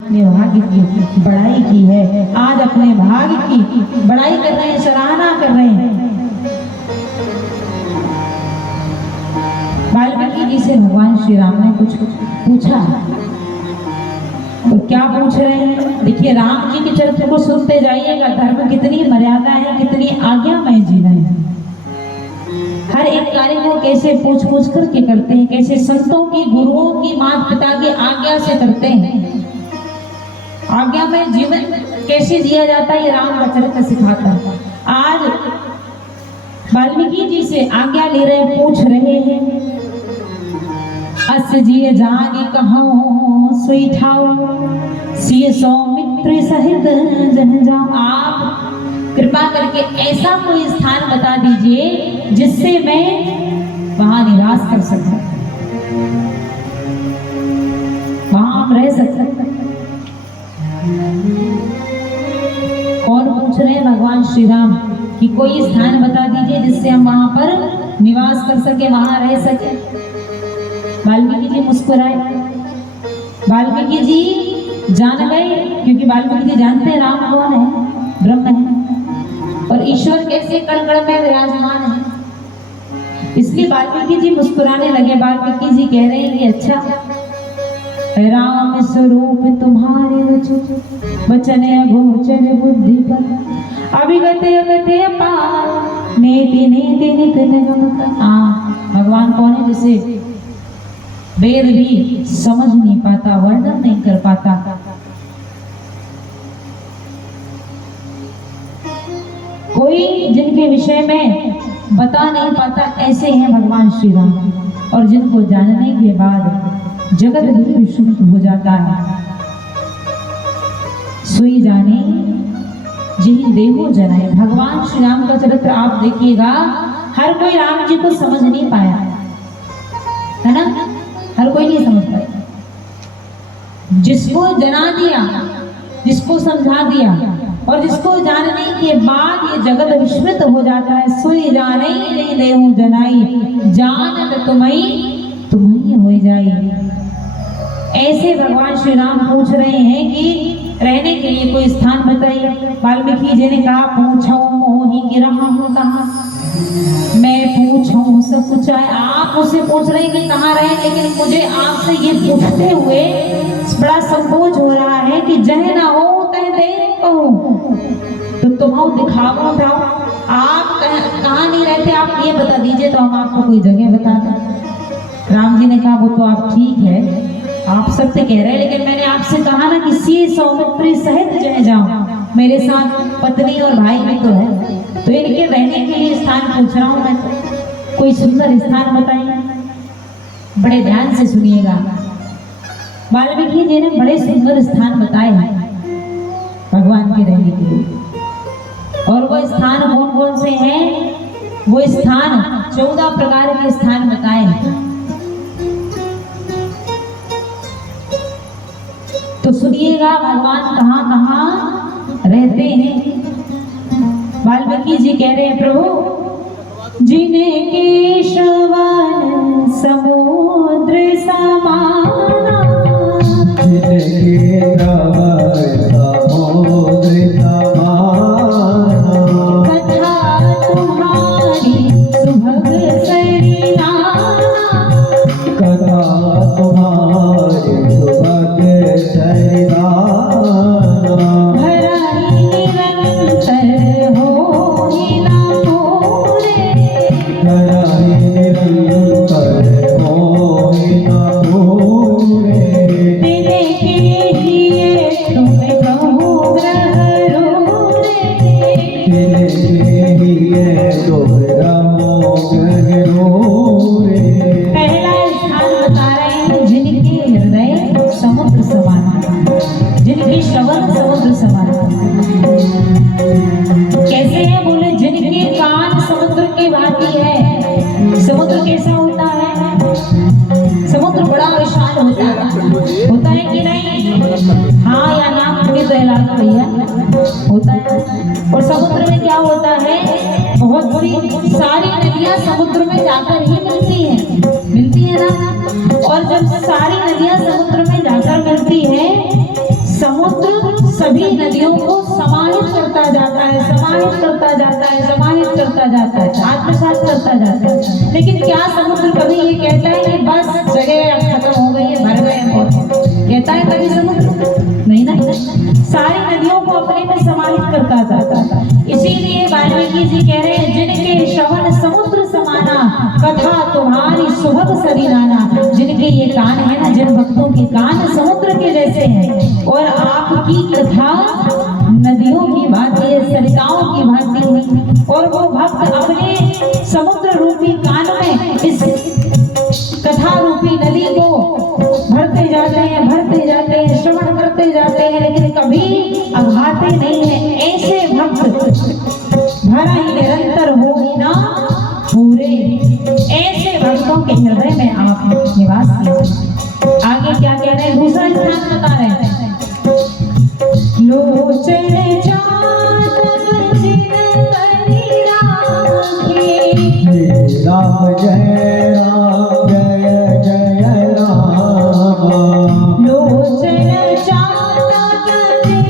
अपने भाग्य की बड़ाई की है, आज अपने भाग्य की बड़ाई कर रहे हैं, सराहना कर रहे हैं। वाल्मीकि जी से भगवान श्री राम ने कुछ पूछा, तो क्या पूछ रहे हैं देखिए। राम जी के चरित्र को सुनते जाइएगा, धर्म कितनी मर्यादा है, कितनी आज्ञामय जीवन है। हर एक कार्य को कैसे पूछ पूछ करके करते हैं, कैसे संतों की, गुरुओं की, माता पिता की आज्ञा से करते हैं। आज्ञा में जीवन कैसे जिया जाता है, ये राम का चरित्र सिखाता है। आज वाल्मीकि जी से आज्ञा ले रहे, पूछ रहे हैं। अस जिय जानी कहूं सुई ठाऊ, सिय सौमित्र सहित जन जाऊं। आप कृपा करके ऐसा कोई स्थान बता दीजिए जिससे मैं वहां निवास कर सकूं, वहां आप रह सकते। कौन पूछ रहे हैं? भगवान श्री राम कि कोई स्थान बता दीजिए जिससे हम वहां पर निवास कर सके, वहां रह सके। वाल्मीकि जी मुस्कुराए। वाल्मीकि जी जान गए, क्योंकि वाल्मीकि जी जानते हैं राम कौन है, ब्रह्म है, और ईश्वर कैसे कण कण में विराजमान है। इसलिए वाल्मीकि जी मुस्कुराने लगे। वाल्मीकि जी कह रहे हैं कि अच्छा, राम स्वरूप तुम्हारे वचन अगोचर बुद्धि पर, अभिगत अगत अपार, नेति नेति नित निगम कर। भगवान कौन है जिसे वेद भी समझ नहीं पाता, वर्णन नहीं कर पाता। कोई जिनके विषय में बता नहीं पाता, ऐसे हैं भगवान श्री राम, और जिनको जानने के बाद जगत भी विस्मृत हो जाता है। सोई जाने जिहि देहो जनाए। भगवान श्री राम का चरित्र आप देखिएगा, हर कोई राम जी को समझ नहीं पाया, है ना, हर कोई नहीं समझ पाया। जिसको जना दिया, जिसको समझा दिया, और जिसको जानने के बाद ये जगत विस्मृत हो जाता है। सोई जाने नहीं देहु जनाई, जानत तुम्ही हो जाई। ऐसे भगवान श्री राम पूछ रहे हैं कि रहने के लिए कोई स्थान बताइए। वाल्मीकि जी ने कहा, पूछो मोहि गिरह हूँ कहाँ, मैं पूछूं सब कुछ है। आप मुझसे पूछ रहे हैं कि कहाँ रहे, लेकिन मुझे आपसे ये पूछते हुए बड़ा संकोच हो रहा है कि जह ना हो तह दे कहूं, तो तुम्हारा दिखावा था। आप कहाँ नहीं रहते, आप ये बता दीजिए तो हम आपको कोई जगह बता दें। राम जी ने कहा, वो तो आप ठीक है, आप सत्य कह रहे हैं, लेकिन मैंने आपसे कहा ना कि सी सौमित्री सहित जय जाऊं, मेरे साथ पत्नी और भाई भी तो है, तो इनके रहने के लिए स्थान पूछ रहा हूं मैं। तो कोई सुंदर स्थान बताइए। बड़े ध्यान से सुनिएगा, वाल्मीकि जी ने बड़े सुंदर स्थान बताए हैं भगवान के रहने के लिए। और वो स्थान कौन कौन से हैं? वो स्थान 14 प्रकार के स्थान बताए हैं। तो सुनिएगा भगवान कहाँ कहाँ रहते हैं। वाल्मीकि जी कह रहे हैं, प्रभु जिनके श्रवण समुद्र समाना, जिनके श्रवण समुद्र समाना, कथा तुम्हारी सुभग सरिनाना, कथा तुम्हारी सुभग सरिनाना, भराई निरंतर हो ही ना पूरे, भराई निरंतर हो ही ना पूरे, तेरे के लिए तुम कहो ग्रह रोरे, तेरे के लिए तुम रमो ग्रह रोरे। पहला स्थान बता रहे हैं, जिनके हृदय समुद्र समान, जिनकी श्रवण समुद्र समान। कैसे है? बोले जिनके कान समुद्र की भांति है। समुद्र कैसा होता है? समुद्र बड़ा विशाल होता है कि नहीं? हाँ या ना, मुझे तो हिला दो भैया, होता है। और समुद्र में क्या होता है? बहुत सी सारी नदियां समुद्र में जाकर ही मिलती है ना। और जब सारी नदियां समुद्र में जाकर मिलती है, सब नदियों को समाहित करता जाता है, समाहित करता जाता है, समाहित करता जाता है, आत्मसात करता जाता है। लेकिन क्या समुद्र कभी ये कहता है कि बस जगह अब खत्म हो गई है, भर गए बहुत? कहता है कभी समुद्र? नहीं ना। सारी नदियों को अपने में समाहित करता जाता है। इसीलिए वाल्मीकि जी कह रहे हैं, जिनके श्रवण समुद्र समाना, कथा तुम्हारी सुभग सरिनाना। जिनके ये कान है ना, जिन भक्तों के कान समुद्र के जैसे हैं और आपकी कथा नदियों की भांति है, सरिताओं की भांति है, और वो भक्त अपने समुद्र रूपी कान में इस कथा रूपी नदी को भरते जाते हैं, भरते जाते हैं, श्रवण करते जाते हैं, लेकिन कभी अघाते नहीं है। ऐसे भक्त भरा ही निरंतर होगी ना पूरे। ऐसे भक्तों के हृदय में आप निवास कीजिए। आगे क्या कह रहे हैं, दूसरा स्थान बता रहे हैं, लोचन चातक जिन करी राखे। राम जय राम जय जय राम। लोचन चातक जिन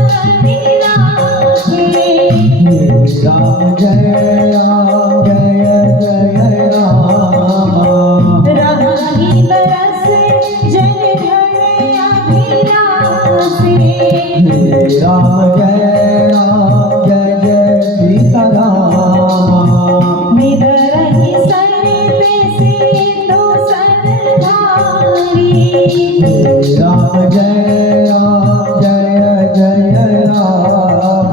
करी राखे। राम जय राम जय जय राम। रही बरस जन धर अभिलाषे। राम जय राम जय जय सीताराम। निधरहि सन पे सिंधु सरधारी। राम जय राम जय जय राम।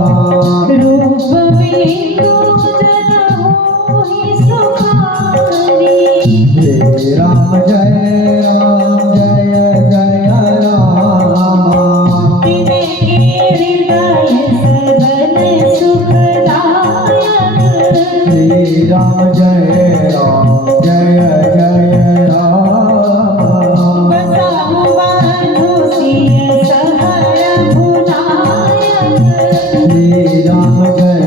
रूप बिंदु जन होहि सुखारी। राम जय जय राम। तिने हृदय सदन सुखदायक। श्री राम जय जय राम। बसाहु बंधु सिय सहर भुलायक। श्री राम जय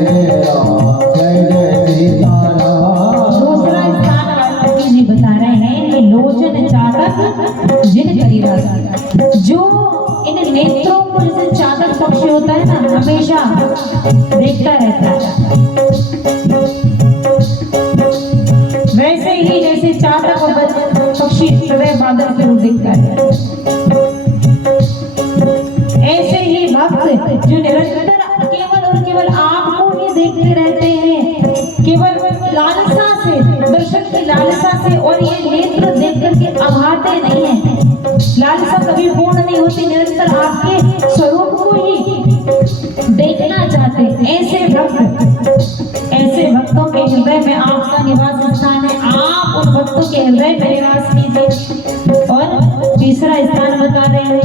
जय सीताराम। दूसरा स्थान वाल्मीकि जी बता रहे हैं कि लोचन चातक जिन करी राखे। जो इन नेत्रों को, जैसे चातक पक्षी होता है ना, हमेशा देखता रहता है, वैसे ही जैसे चातक और पक्षी सदैव बादल की ओर देखता है, ऐसे ही भक्त जो निरंतर केवल और केवल आपको ही देखते रहते हैं, केवल लालसा से, दर्शन की लालसा से, और ये नेत्र देख करके अभाते नहीं है। लालसा कभी पूर्ण नहीं होती, निरंतर आपके स्वरूप को ही देखना चाहते। ऐसे भक्तों के हृदय में आपका निवास स्थान है। आप उन भक्तों के हृदय में निवास कीजिए। और तीसरा स्थान बता रहे हैं,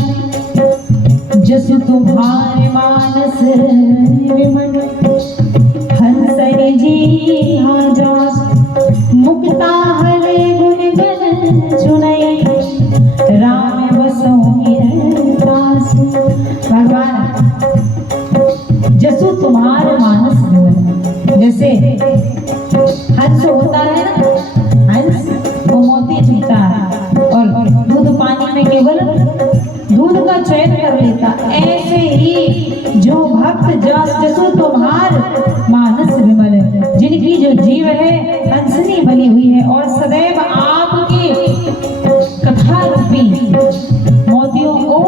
जसु तुम्हारे मानस विमन हंसरि जी हाँ जास। मुक्ता हरे गुण गण चुनई। राम बसहु निरंतास। भगवान, जसु तुम्हारे मानस विमन, जैसे हंस होता है ना, हंस वो मोती चुनता है और दूध पानी में केवल दूध का चयन कर लेता, ऐसे ही जो भक्त जसु तुम्हार मानस विमल, जिनकी जो जीव है हंसनी बनी हुई है और सदैव आपकी कथा रूपी मोतियों को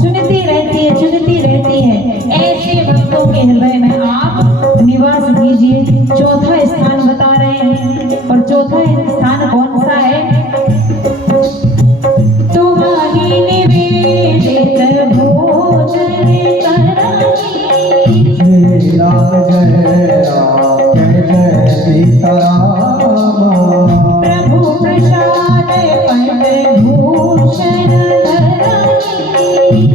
चुनती रहती है, ऐसे भक्तों के हृदय में आप निवास कीजिए। चौथा स्थान बता रहे हैं, और चौथा स्थान कौन सा है, तुम्हारी निवेदित भोजन करनी। श्री राम जय जय सीताराम। प्रभु प्रसाद पद भूषण धरनी।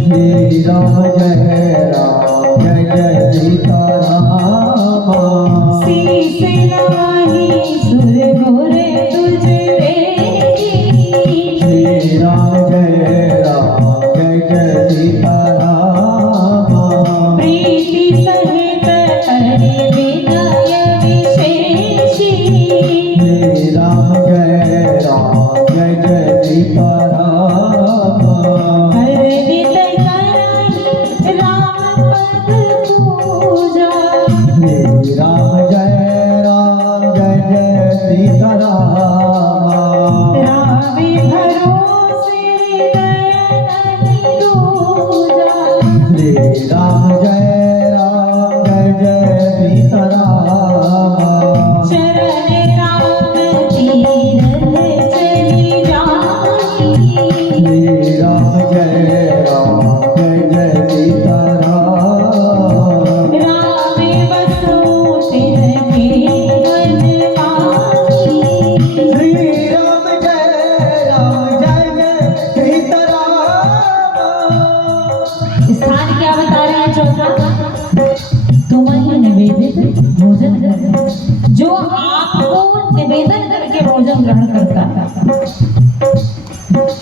श्री राम जय जय सीताराम। शीस नवाहि सुर गुर तुझ देखी। श्री राम जय जय सीताराम। प्रीति सहित हरि विनय विशेषी। श्री राम जय जय सीताराम। हरदित करहि राम जय राम जय जय सीताराम। शरण राम तीरथ चली जाई। श्री राम जय जय सीताराम। राम बसो तिनके मन माही। श्री राम जय जय सीताराम। स्थान क्या बता रहे हैं चौथा? तुम ही निवेदित भोजन कर, जो आपको निवेदन करके भोजन ग्रहण करता है।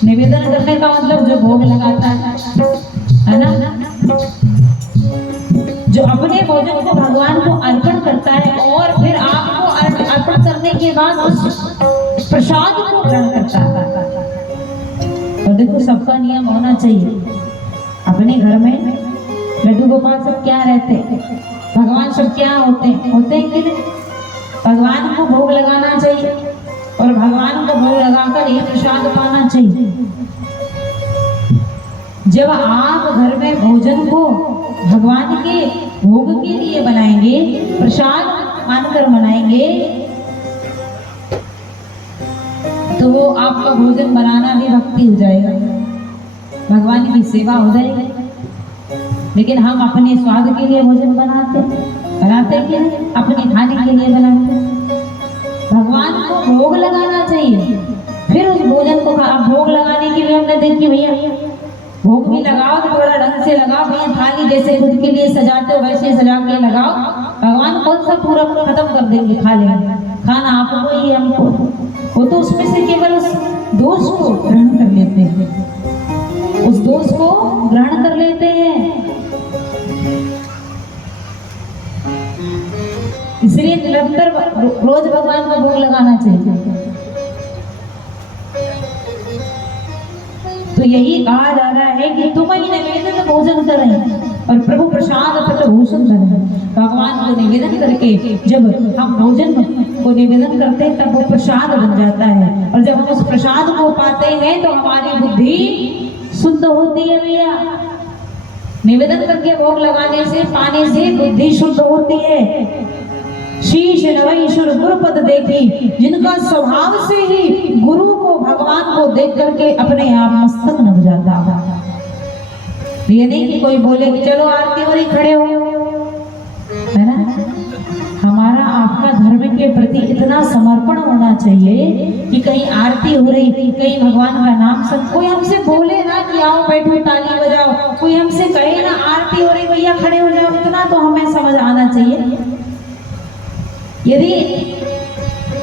निवेदन करने का मतलब जो भोग लगाता है ना, जो अपने भोजन को भगवान को अर्पण करता है और फिर आपको अर्पण करने के बाद उस प्रसाद को ग्रहण करता है। और देखो सबका नियम होना चाहिए। अपने घर में लड्डू गोपाल सब क्या रहते हैं, भगवान सब क्या होते हैं कि नहीं? भगवान को भोग लगाना चाहिए और भगवान को भोग लगाकर ये प्रसाद पाना चाहिए। जब आप घर में भोजन को भगवान के भोग के लिए बनाएंगे, प्रसाद मानकर बनाएंगे, तो वो आपका भोजन बनाना भी भक्ति हो जाएगा, भगवान की सेवा हो जाएगी। लेकिन हम अपने स्वाद के लिए भोजन बनाते कि नहीं? अपने खाने के लिए बनाते। भगवान को भोग लगाना चाहिए, फिर उस भोजन को भोग लगाने के लिए हमने देखिए भैया, भोग भी लगाओ तो थोड़ा ढंग से लगाओ भैया। थाली जैसे खुद के लिए सजाते हो वैसे सजा के लगाओ। भगवान कौन सा पूरा खत्म कर देंगे, खा लेंगे। खाना आपको ही हमको, वो तो उसमें से केवल उस दोष को ग्रहण कर लेते हैं, उस दोष को ग्रहण कर लेते हैं। इसलिए निरंतर रोज भगवान को भोग लगाना चाहिए। तो यही कहा जा रहा है कि तुम ही निवेदन भोजन करें और प्रभु प्रसाद पटभूषण करें। भगवान को निवेदन करके जब हम भोजन को निवेदन करते हैं तब वो प्रसाद बन जाता है, और जब हम उस प्रसाद को पाते हैं तो हमारी बुद्धि शुद्ध होती है भैया। निवेदन करके भोग लगाने से, पाने से बुद्धि शुद्ध होती है। शीश नवैश्वर गुरुपद देखी, जिनका स्वभाव से ही गुरु को भगवान को देख करके अपने आप मस्तक नभ जाता है। ये नहीं कि कोई बोले कि चलो आरती हो रही खड़े हो, है ना? हमारा आपका धर्म के प्रति इतना समर्पण होना चाहिए कि कहीं आरती हो रही, कहीं भगवान का नाम सुन, कोई हमसे बोले ना कि आओ बैठो ताली बजाओ, कोई हमसे कहे ना आरती हो रही भैया खड़े हो जाओ, इतना तो हमें समझ आना चाहिए। यदि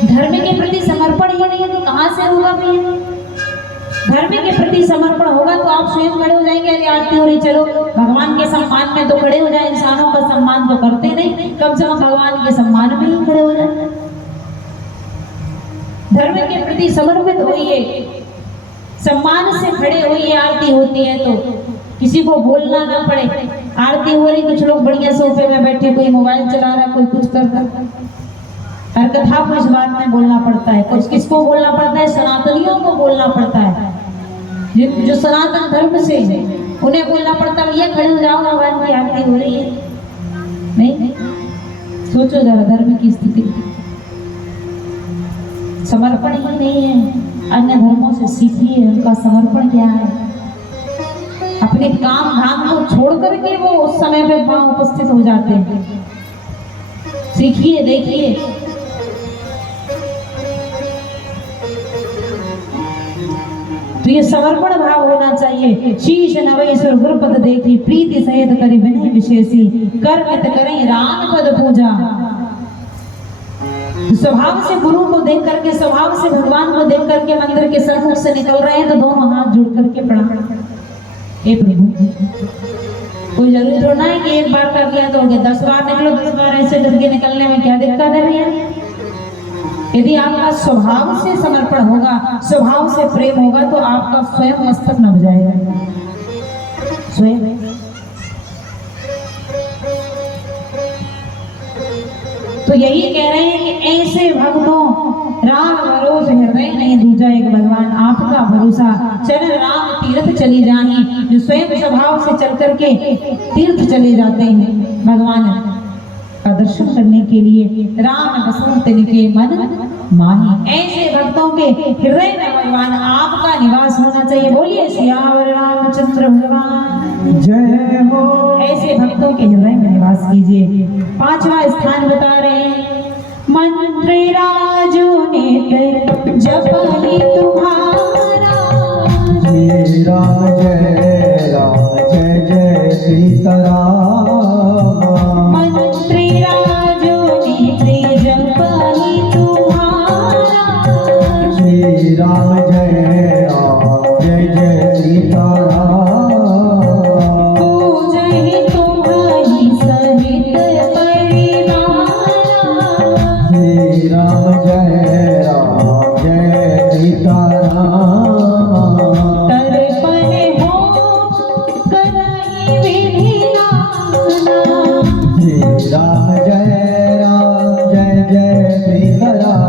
धर्म के प्रति समर्पण ही नहीं है तो कहाँ से होगा भैया? धर्म के प्रति समर्पण होगा तो आप स्वयं खड़े हो जाएंगे, अरे आरती हो रही चलो भगवान के सम्मान में तो खड़े हो जाए। इंसानों का सम्मान तो करते नहीं, कम से कम भगवान के सम्मान में ही खड़े हो जाए। धर्म के प्रति समर्पित होइए, सम्मान से खड़े होइए। आरती होती है तो किसी को बोलना ना पड़े। आरती हो रही, कुछ लोग बढ़िया सोफे में बैठे, कोई मोबाइल चला रहा, कोई कुछ कर रहा। हर कथा को इस बात में बोलना पड़ता है। कुछ किसको बोलना पड़ता है? सनातनियों को बोलना पड़ता है, जो सनातन धर्म से है उन्हें बोलना पड़ता है, ये खड़े हो जाओ भगवान की आरती हो रही है। नहीं, सोचो जरा धर्म की स्थिति। समर्पण ही नहीं है। अन्य धर्मों से सीखिए उनका समर्पण क्या है। अपने काम धाम को छोड़ करके वो उस समय पे वहां उपस्थित हो जाते हैं। सीखिए, देखिए। तो ये समर्पण भाव होना चाहिए। शीश नवैश्वर गुरुपद देखी, प्रीति सहित करी विनय विशेषी, कर नित करें राम पद पूजा। स्वभाव से गुरु को देख करके, स्वभाव से भगवान को देख करके मंदिर के सम्मुख से निकल रहे हैं तो दोनों हाथ जुड़ करके प्रणाम। हे प्रभु, कोई जरूरी थोड़ा है कि एक बार कर लिया तो हो गया, 10 बार निकलो, 10 बार ऐसे करके निकलने में क्या दिक्कत है भैया? यदि आपका स्वभाव से समर्पण होगा, स्वभाव से प्रेम होगा तो आपका स्वयं मस्तक नभ जाएगा। स्वयं तो यही कह रहे हैं कि ऐसे भक्तों राम भरोस हृदय नहीं दूजा एक भगवान आपका भरोसा चरण राम तीर्थ चली जाही। जो स्वयं स्वभाव से चल करके तीर्थ चले जाते हैं भगवान का दर्शन करने के लिए, राम बसंत के मन माही। ऐसे भक्तों के हृदय में भगवान आपका निवास होना चाहिए। बोलिए सियावर रामचंद्र भगवान जय हो। ऐसे भक्तों के हृदय में निवास कीजिए। पांचवा स्थान बता रहे हैं, मंत्र राजो नेत्र जपहि तुम्हारा। श्री राम जय जय सीताराम। मंत्र राजो नेत्र जपहि तुम्हारा। श्री राम जय जय सीताराम। पूजहि तुम्हि सहित परिवारा। श्री राम जय सीताराम। तर्पण हो करहि विधि नाना। श्री राम जय सीताराम।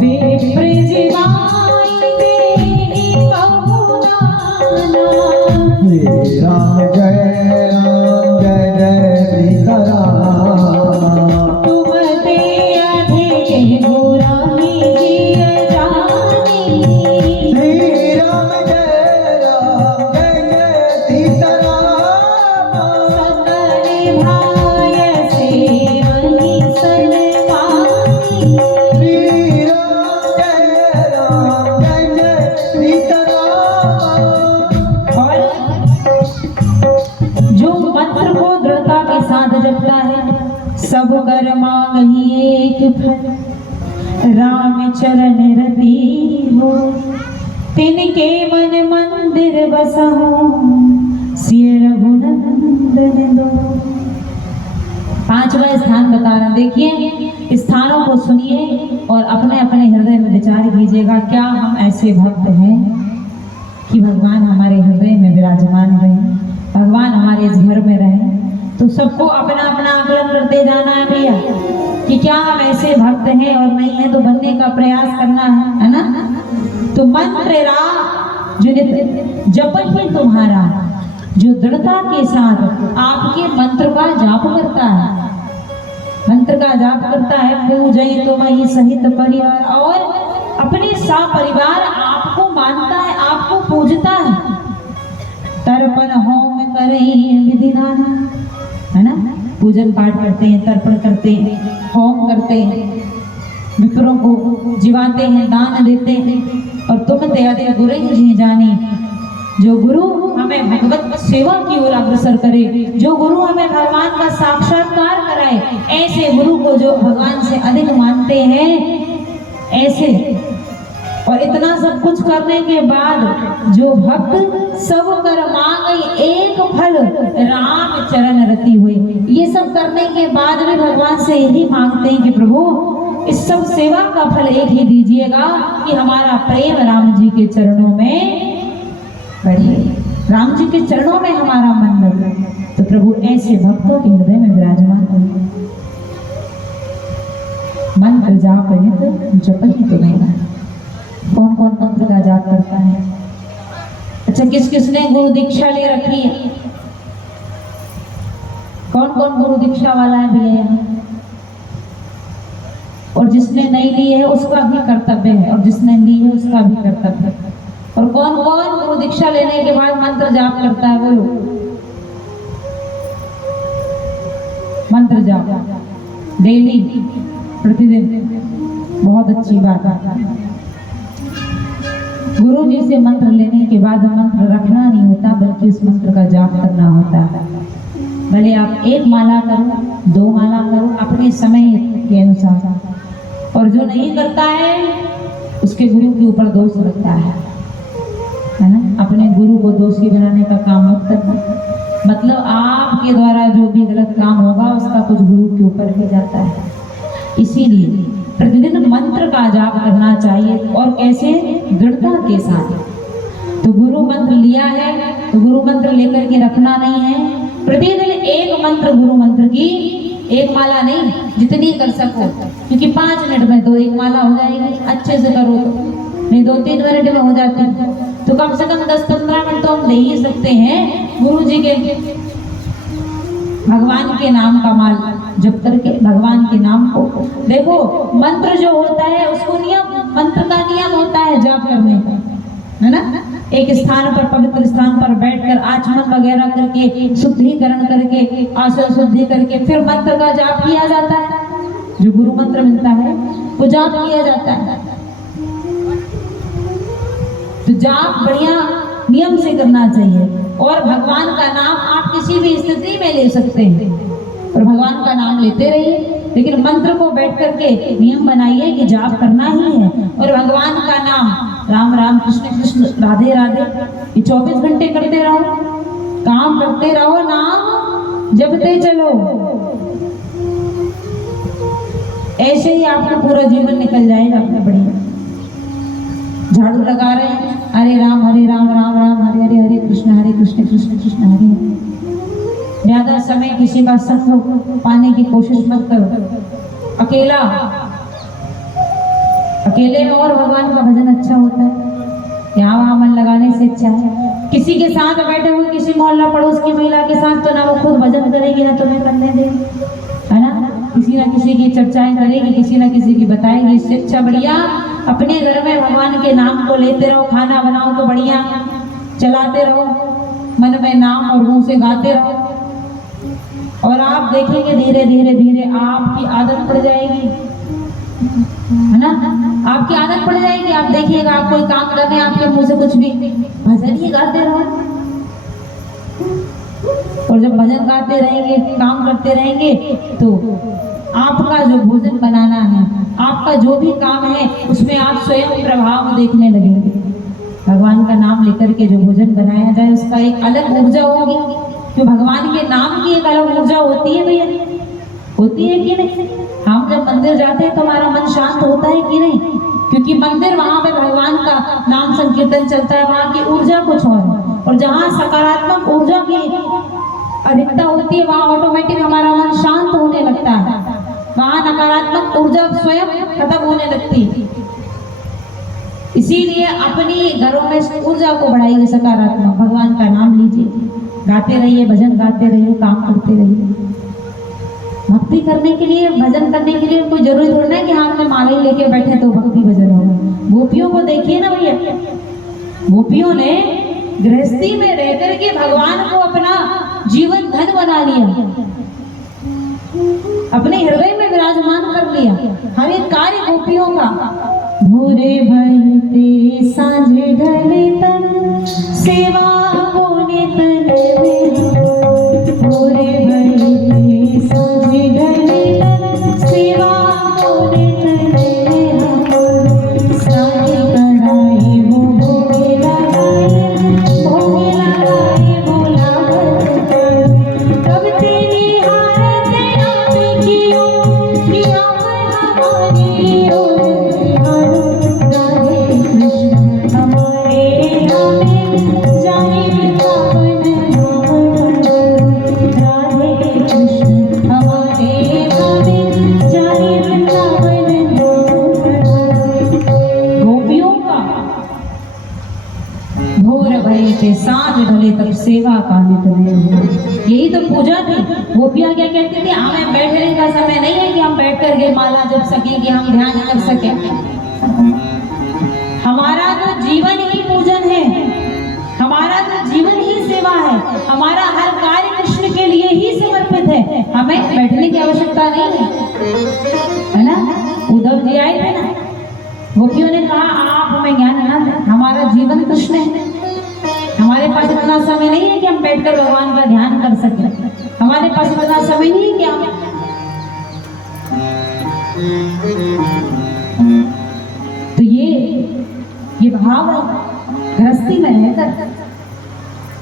विप्र जिवाई देहि बहुनाना। श्री राम जय सीताराम। तुम ते अधिक गुराहि जिय जानी। श्री राम जय सीताराम। सकल भाय सेवहि सनमानी। श्री राम जय सीताराम। और जो मंत्र को दृढ़ता के साथ जपता है, सब कर मांगहि एक फल। राम चरण रति हो तिनके मन मंदिर बसहु। सिय रघुनंदन दो। पांचवा स्थान बता रहा, देखिए स्थानों को सुनिए और अपने अपने हृदय में विचार कीजिएगा। क्या हम ऐसे भक्त हैं कि भगवान हमारे हृदय में विराजमान रहे, भगवान हमारे इस घर में रहे? तो सबको अपना अपना आकलन करते जाना है भैया कि क्या हम ऐसे भक्त हैं, और नहीं है तो बनने का प्रयास करना है ना। तो मंत्र राम जो जपहि तुम्हारा, जो दृढ़ता के साथ आपके मंत्र का जाप करता है, मंत्र का जाप करता है, पूजहि तुम्हि सहित परिवार, और अपने परिवार आपको मानता है, आपको पूजता है। तर्पण होम करहि विधि नाना, है ना, पूजन पाठ करते हैं, तर्पण करते हैं, होम करते हैं, मित्रों को जिवाते हैं, दान देते हैं। और तुम ते अधिक गुरहि जानी, जो गुरु हमें भगवत सेवा की ओर अग्रसर करे, जो गुरु हमें भगवान का साक्षात्कार कराए, ऐसे गुरु को जो भगवान से अधिक मानते हैं, ऐसे। और इतना सब कुछ करने के बाद जो भक्त सब कर मांगहि एक फल, राम चरण रति हुए, ये सब करने के बाद भी भगवान से यही मांगते हैं कि प्रभु इस सब सेवा का फल एक ही दीजिएगा कि हमारा प्रेम राम जी के चरणों में बढ़े, राम जी के चरणों में हमारा मन लगे। तो प्रभु ऐसे भक्तों के हृदय में विराजमान होंगे। मंत्र जाप नित जपहि तुम्हारा। कौन कौन मंत्र का जाप करता है? अच्छा, किस किसने गुरु दीक्षा ले रखी है? कौन कौन गुरु दीक्षा वाला है भैया यहाँ? और जिसने नहीं ली है उसका भी कर्तव्य है, और जिसने ली है उसका भी कर्तव्य है। और कौन कौन गुरु दीक्षा लेने के बाद मंत्र जाप करता है? बोलो। मंत्र जाप डेली, प्रतिदिन, बहुत अच्छी बात है। गुरु जी से मंत्र लेने के बाद मंत्र रखना नहीं होता, बल्कि उस मंत्र का जाप करना होता है। भले आप एक माला करो, 2 माला करो, अपने समय के अनुसार। और जो नहीं करता है उसके गुरु के ऊपर दोष लगता है ना। अपने गुरु को दोषी बनाने का काम मत करना। मतलब आपके द्वारा जो भी गलत काम होगा उसका कुछ गुरु के ऊपर भी जाता है। इसीलिए प्रतिदिन मंत्र का जाप करना चाहिए, और कैसे? दृढ़ता के साथ। तो गुरु मंत्र लिया है तो गुरु मंत्र लेकर के रखना नहीं है। प्रतिदिन एक मंत्र गुरु मंत्र की एक माला नहीं, जितनी कर सको, क्योंकि 5 मिनट में तो एक माला हो जाएगी, अच्छे से करो तो, नहीं 2-3 मिनट में हो जाती है, तो कम से कम 10-15 मिनट तो हम दे ही सकते हैं गुरु जी के भगवान के नाम का माल जप करके, भगवान के नाम को। देखो मंत्र जो होता है उसको मंत्र का नियम होता है जाप करने का, है ना। एक स्थान पर, पवित्र स्थान पर बैठकर आचमन वगैरह करके, शुद्धिकरण करके, आसन शुद्धि करके फिर मंत्र का जाप किया जाता है। जो गुरु मंत्र मिलता है वो जाप किया जाता है। तो जाप बढ़िया नियम से करना चाहिए, और भगवान का नाम आप किसी भी स्थिति में ले सकते हैं, और भगवान का नाम लेते रहिए, लेकिन मंत्र को बैठ करके नियम बनाइए कि जाप करना ही है, और भगवान का नाम राम राम कृष्ण कृष्ण राधे राधे ये 24 घंटे करते रहो, काम करते रहो, नाम जपते चलो। ऐसे ही आपका पूरा जीवन निकल जाएगा अपना बढ़िया। झाड़ू लगा रहे हैं, हरे राम राम राम हरे हरे, हरे कृष्ण कृष्ण कृष्ण हरे हरे। ज्यादा समय किसी का संग पाने की कोशिश मत करो। अकेले में और भगवान का भजन अच्छा होता है, यहाँ वहाँ मन लगाने से अच्छा है। किसी के साथ बैठे हुए, किसी मोहल्ला पड़ोस की महिला के साथ, तो ना वो खुद भजन करेगी ना तुम्हें करने देगी, है ना। किसी ना किसी की चर्चाएं करेगी, किसी ना किसी की बताएगी। इससे अच्छा बढ़िया अपने घर में भगवान के नाम को लेते रहो। खाना बनाओ तो बढ़िया चलाते रहो, मन में नाम और मुंह से गाते रहो, और आप देखेंगे धीरे धीरे धीरे आपकी आदत पड़ जाएगी, है ना। आपकी आदत पड़ जाएगी। आप देखिएगा, आप कोई काम कर रहे हैं, आपके मुंह से कुछ भी भजन ही गाते रहो, और जब भजन गाते रहेंगे, काम करते रहेंगे, तो आपका जो भोजन बनाना है, आपका जो भी काम है, उसमें आप स्वयं प्रभाव देखने लगेंगे। भगवान का नाम लेकर के जो भोजन बनाया जाए उसका एक अलग ऊर्जा होगी, क्यों भगवान के नाम की एक अलग ऊर्जा होती है भैया, होती है कि नहीं। हम जब मंदिर जाते हैं तो हमारा मन शांत होता है कि नहीं, क्योंकि मंदिर, वहां पे भगवान का नाम संकीर्तन चलता है, वहां की ऊर्जा कुछ और जहाँ सकारात्मक ऊर्जा की अधिकता होती है, वहां ऑटोमेटिक हमारा मन शांत होने लगता है, वहां नकारात्मक ऊर्जा स्वयं खत्म होने लगती है। इसीलिए अपनी घरों में ऊर्जा को बढ़ाइए, सकारात्मक भगवान का नाम लीजिए, गाते रहिए, भजन गाते रहिए, काम करते रहिए। भक्ति करने के लिए, भजन करने के लिए कोई जरूरी थोड़ी है कि हाथ में माला ही लेके बैठे तो भक्ति भजन होगा। गोपियों को देखिए ना भैया, गोपियों ने गृहस्थी में रह करके भगवान को अपना जीवन धन बना लिया, अपने हृदय में विराजमान कर लिया। हर एक कार्य गोपियों का, भोरे भयते सांझे ढले तन सेवा होने तन में, भोरे भयते सांझे ढले तन सेवा होने तन में, सारे कढ़ाई वो भोगे लगाए भोला कब तेरी हालत याद कियो किया हमारी ओर। सांझ ढले तब सेवा का नित नयन। यही तो पूजा थी। गोपियां क्या कहती थी, हमें बैठने का समय नहीं है कि हम बैठ करके माला जप सकें, कि हम ध्यान कर सकें। हमारा तो जीवन ही पूजन है, हमारा तो जीवन ही सेवा है, हमारा हर कार्य कृष्ण के लिए ही समर्पित है। हमें बैठने की आवश्यकता नहीं है ना। उद्धव जी आए थे ना, गोपियों ने कहा आप हमें ज्ञान ना दें, हमारा जीवन कृष्ण है, हमारे पास इतना समय नहीं है कि हम बैठकर भगवान का ध्यान कर सकें, हमारे पास इतना समय नहीं है कि हम। तो ये भाव गृहस्थी में रहकर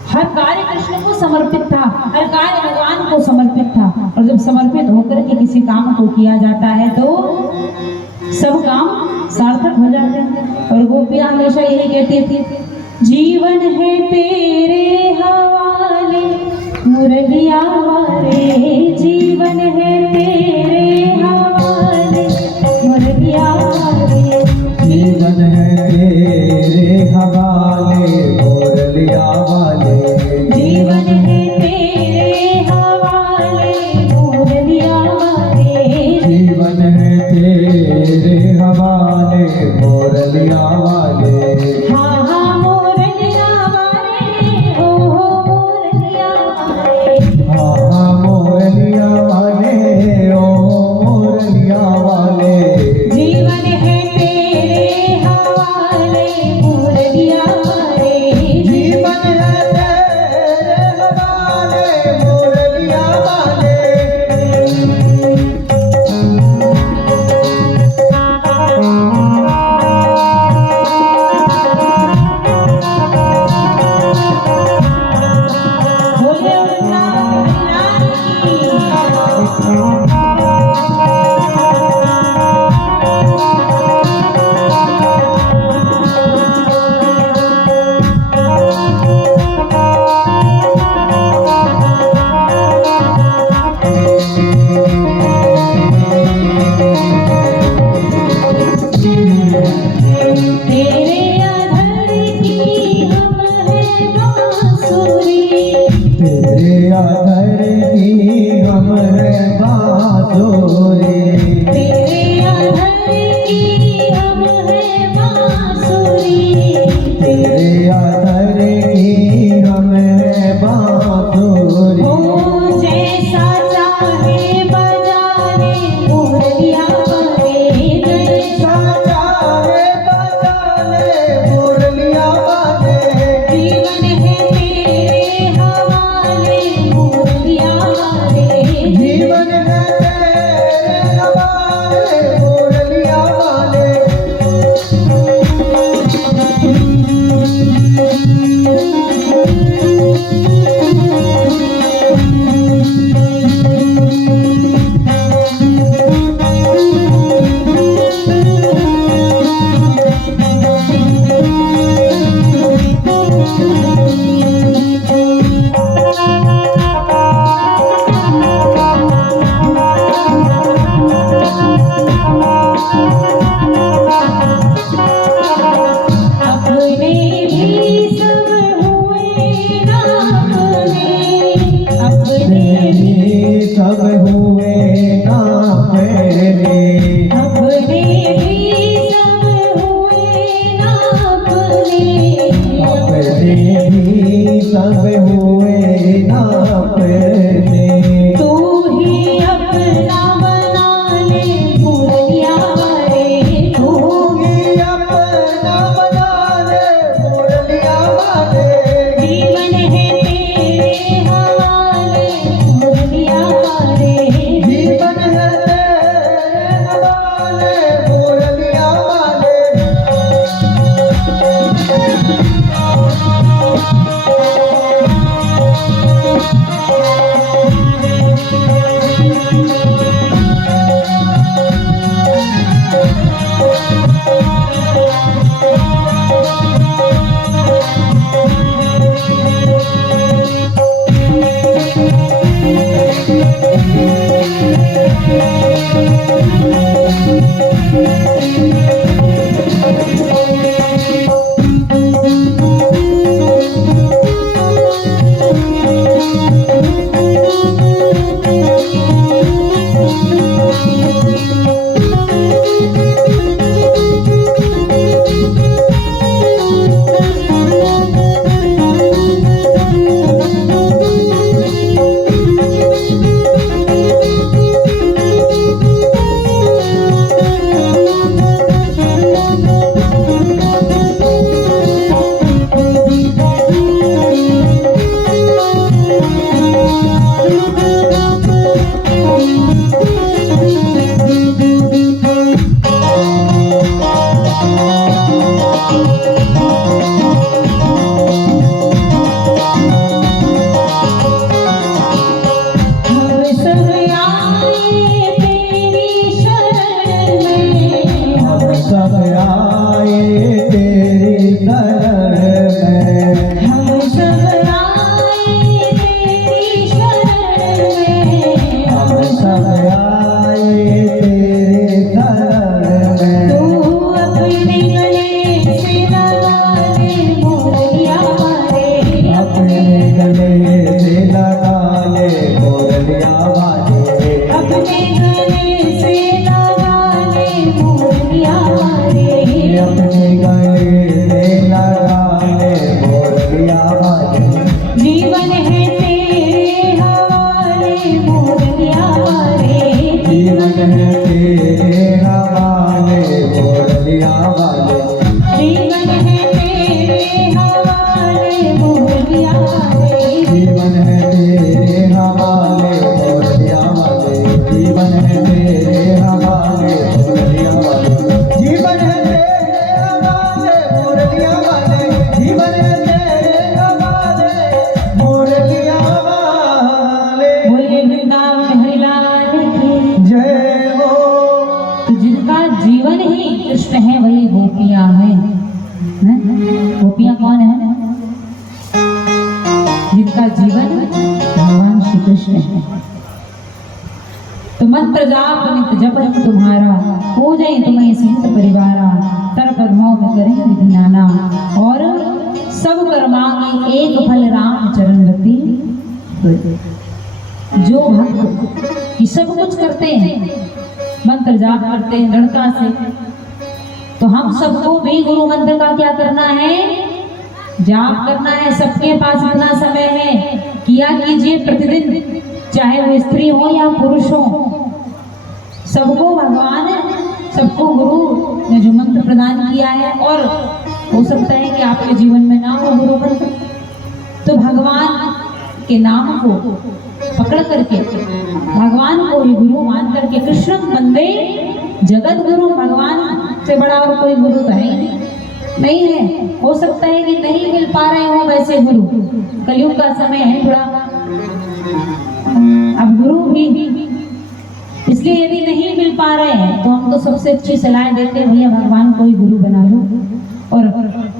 हर कार्य कृष्ण को समर्पित था, हर कार्य भगवान को समर्पित था। और जब समर्पित होकर के किसी काम को किया जाता है तो सब काम सार्थक हो जाते हैं। और गोपियां हमेशा यही कहती थी, जीवन है तेरे हवाले मुरलिया वाले, जीवन है मुरलिया वाले बोले वृंदावन हरिलाल की। तेरे अधर की हम है बांसुरी, तेरे आदर की हम है बांसुरी तेरे अधर की हम है बांसुरी। तेरे आदर की हम है बांसुरी ओ जैसा चाहे बजा ले मुरलिया वाले, जैसा चाहे बजा ले मुरलिया वाले जीवन है तेरे हवाले मुरलिया वाले। जीवन है तेरे हवाले मुरलिया वाले अपने भी सब हुए ना अपने, अपने भी सब हुए ना मेरे अपने भी सब हुए ना अपने। अपने भी सब हुए ना अपने तू ही अपना बना ले मुरलिया वाले, तू ही अपना बना ले मुरलिया वाले जीवन है तेरे हवाले मुरलिया वाले। जीवन है तेरे हवाले मुरलिया वाले सब मंत्र जाप नित जपत तुम्हारा, हो जाए तुम्हें सहित परिवारा, तर पद्मों में करें विधि नाना, और सब कर मांगे एक फल राम चरण रति। जो भक्त ये सब कुछ करते हैं, मंत्र जाप करते हैं दृढ़ता से, तो हम सबको भी गुरु मंत्र का क्या करना है, जाप करना है। सबके पास इतना समय है, किया कीजिए प्रतिदिन, चाहे वो स्त्री हो या पुरुष हो, सबको भगवान, सबको गुरु ने जो मंत्र प्रदान किया है। और हो सकता है कि आपके जीवन में ना हो गुरु मंत्र, तो भगवान के नाम को पकड़ करके, भगवान को ही गुरु मान करके, कृष्ण वंदे जगत गुरु, भगवान से बड़ा और कोई गुरु तो है ही नहीं है। हो सकता है कि नहीं मिल पा रहे हो वैसे गुरु, कलयुग का समय है थोड़ा, अब गुरु भी, इसलिए यदि नहीं मिल पा रहे हैं तो हम तो सबसे अच्छी सलाह देते हैं, भैया भगवान को ही गुरु बना लो और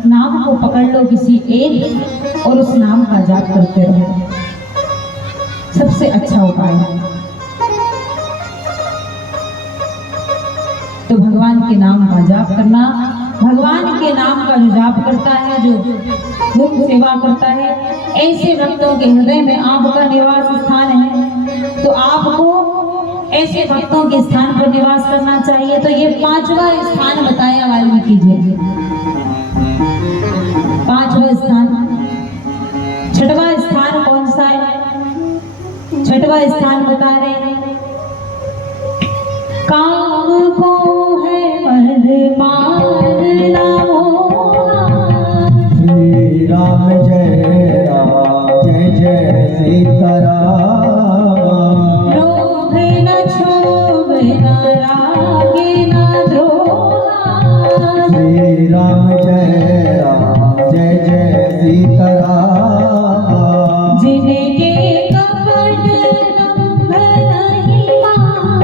नाम को पकड़ लो किसी एक, और उस नाम का जाप करते रहो, सबसे अच्छा उपाय है। तो भगवान के नाम का जाप करना, भगवान के नाम का जो जाप करता है, जो गुरु सेवा करता है, ऐसे भक्तों के हृदय में आपका निवास स्थान है। तो आपको ऐसे भक्तों के स्थान पर निवास करना चाहिए। तो ये 5वां स्थान बताया वाल्मीकि जी, 5वां स्थान। 6वां स्थान कौन सा है? 6वां स्थान बता रहे हैं, काम को है मद मानना मोहा, श्री राम जय जय सीताराम, लोभ न क्षोभ न राग न द्रोहा, श्री राम जय जय सीताराम, जिनके कपट दंभ नहीं माया,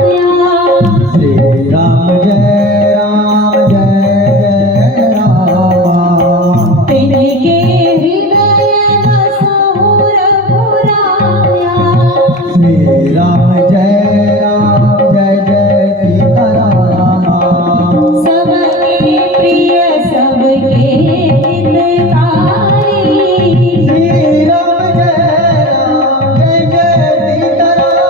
श्री राम जय राम, तिनके हृदय न सहुर पुराया, श्री राम जय सीताराम, सबके प्रिय सबके हितकारी, श्री राम जय सीताराम,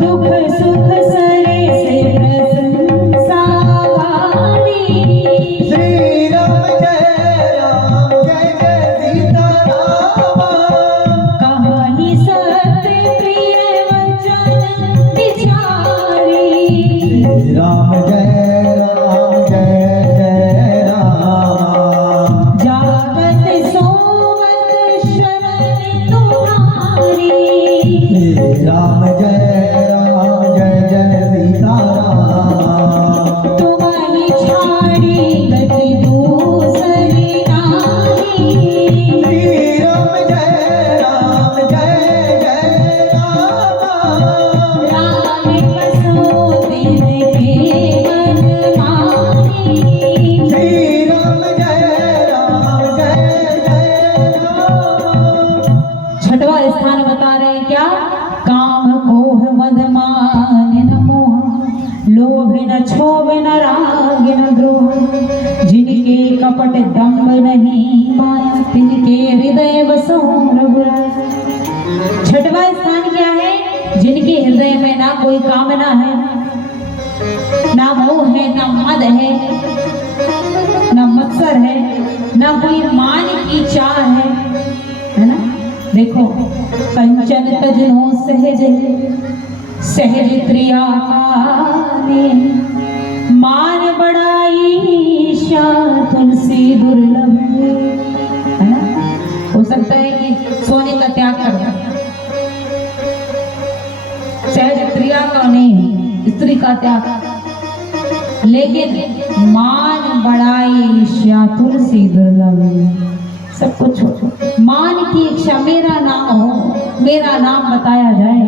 दुख सुख सरे से प्रशंसा वाली, श्री राम जय सीताराम, कहानी सत्य प्रिय वचन विचारी, श्री राम जय राम, जागत सोवत शरण तुम्हारी, श्री राम जय सीताराम, तुम्हारी छाड़ी गति दूसरी नाही, श्री राम जय राम, राम बसो तिनके मन माही, श्री राम जय राम, 6वां स्थान बता रहे हैं क्या, काम कोह मद मान न मोह, लोभ न क्षोभ न राग न द्रोह, जिनके कपट दंभ नहीं माया, तिनके हृदय बसो रघुराय। 6वां स्थान क्या है, जिनके हृदय में ना कोई कामना है, ना मोह है, ना मद है, ना मत्सर है, ना कोई मान की चाह है ना। देखो, कंचन तजनो सहज सहज त्रिया काने, मान बड़ाई ईशा तुलसी दुर्लभ, है ना। हो सकता है कि सोने का त्याग कर दो, सहज त्रिया का नहीं, स्त्री का त्याग, लेकिन मान बड़ाई ईशा तुलसी दुर्लभ, सब कुछ छोड़ो। मान की इच्छा, मेरा नाम हो, मेरा नाम बताया जाए,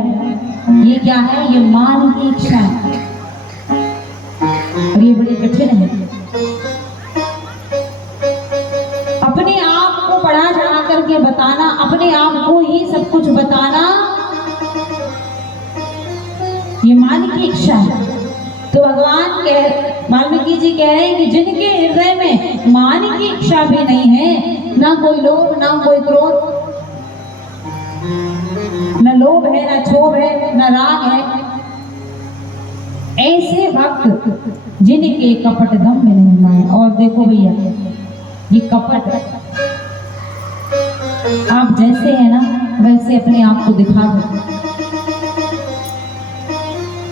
ये क्या है, ये मान की इच्छा है, और ये बड़ी कठिन है। अपने आप को बढ़ा चढ़ा करके बताना, अपने आप को ही सब कुछ बताना, ये मान मान की इच्छा है। तो भगवान वाल्मीकि जी कह रहे हैं कि जिनके हृदय में मान की इच्छा भी नहीं है, ना कोई लोभ, ना कोई क्रोध, न लोभ है, न क्षोभ है, न राग है, ऐसे भक्त जिनके कपट दम में नहीं माए। और देखो भैया, ये कपट आप जैसे है ना वैसे अपने आप को दिखा दो।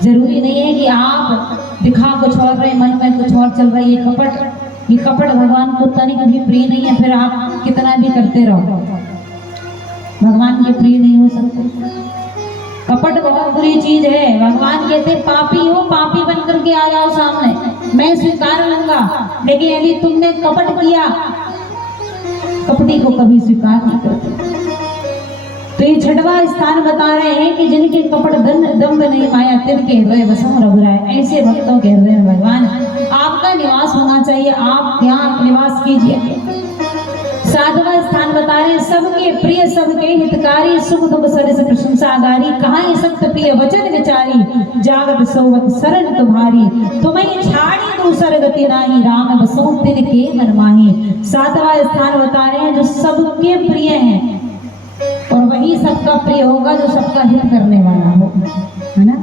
जरूरी नहीं है कि आप दिखा कुछ और रहे, मन में कुछ और चल रहा है। ये कपट भगवान को उतना नहीं कभी प्रिय नहीं है। फिर आप कितना भी करते रहो, भगवान के प्रिय नहीं हो सकते। कपट बहुत बुरी चीज है। भगवान कहते पापी हो, पापी बन करके आ जाओ सामने, मैं स्वीकार लूंगा। लेकिन यदि तुमने कपट किया, कपटी को कभी स्वीकार नहीं करते। तो ये छठवां स्थान बता रहे हैं कि जिनके कपट दम्भ नहीं माया, तिनके हृदय बसों रघुराय। ऐसे भक्तों के हृदय में भगवान आपका निवास होना चाहिए। आप यहाँ निवास कीजिए। सातवां स्थान बता रहे हैं सबके प्रिय, सबके हितकारी, सुख दुख सरिस प्रशंसागारी, कहाँ ये सत्य प्रिय वचन विचारी, जागत सोवत शरण तुम्हारी, तुम्हें छाड़ी दूसर गति नाही, राम बसो तिनके मन माही। सातवां स्थान बता रहे हैं जो सबके प्रिय हैं, और वही सबका प्रिय होगा जो सबका हित करने वाला हो, है ना।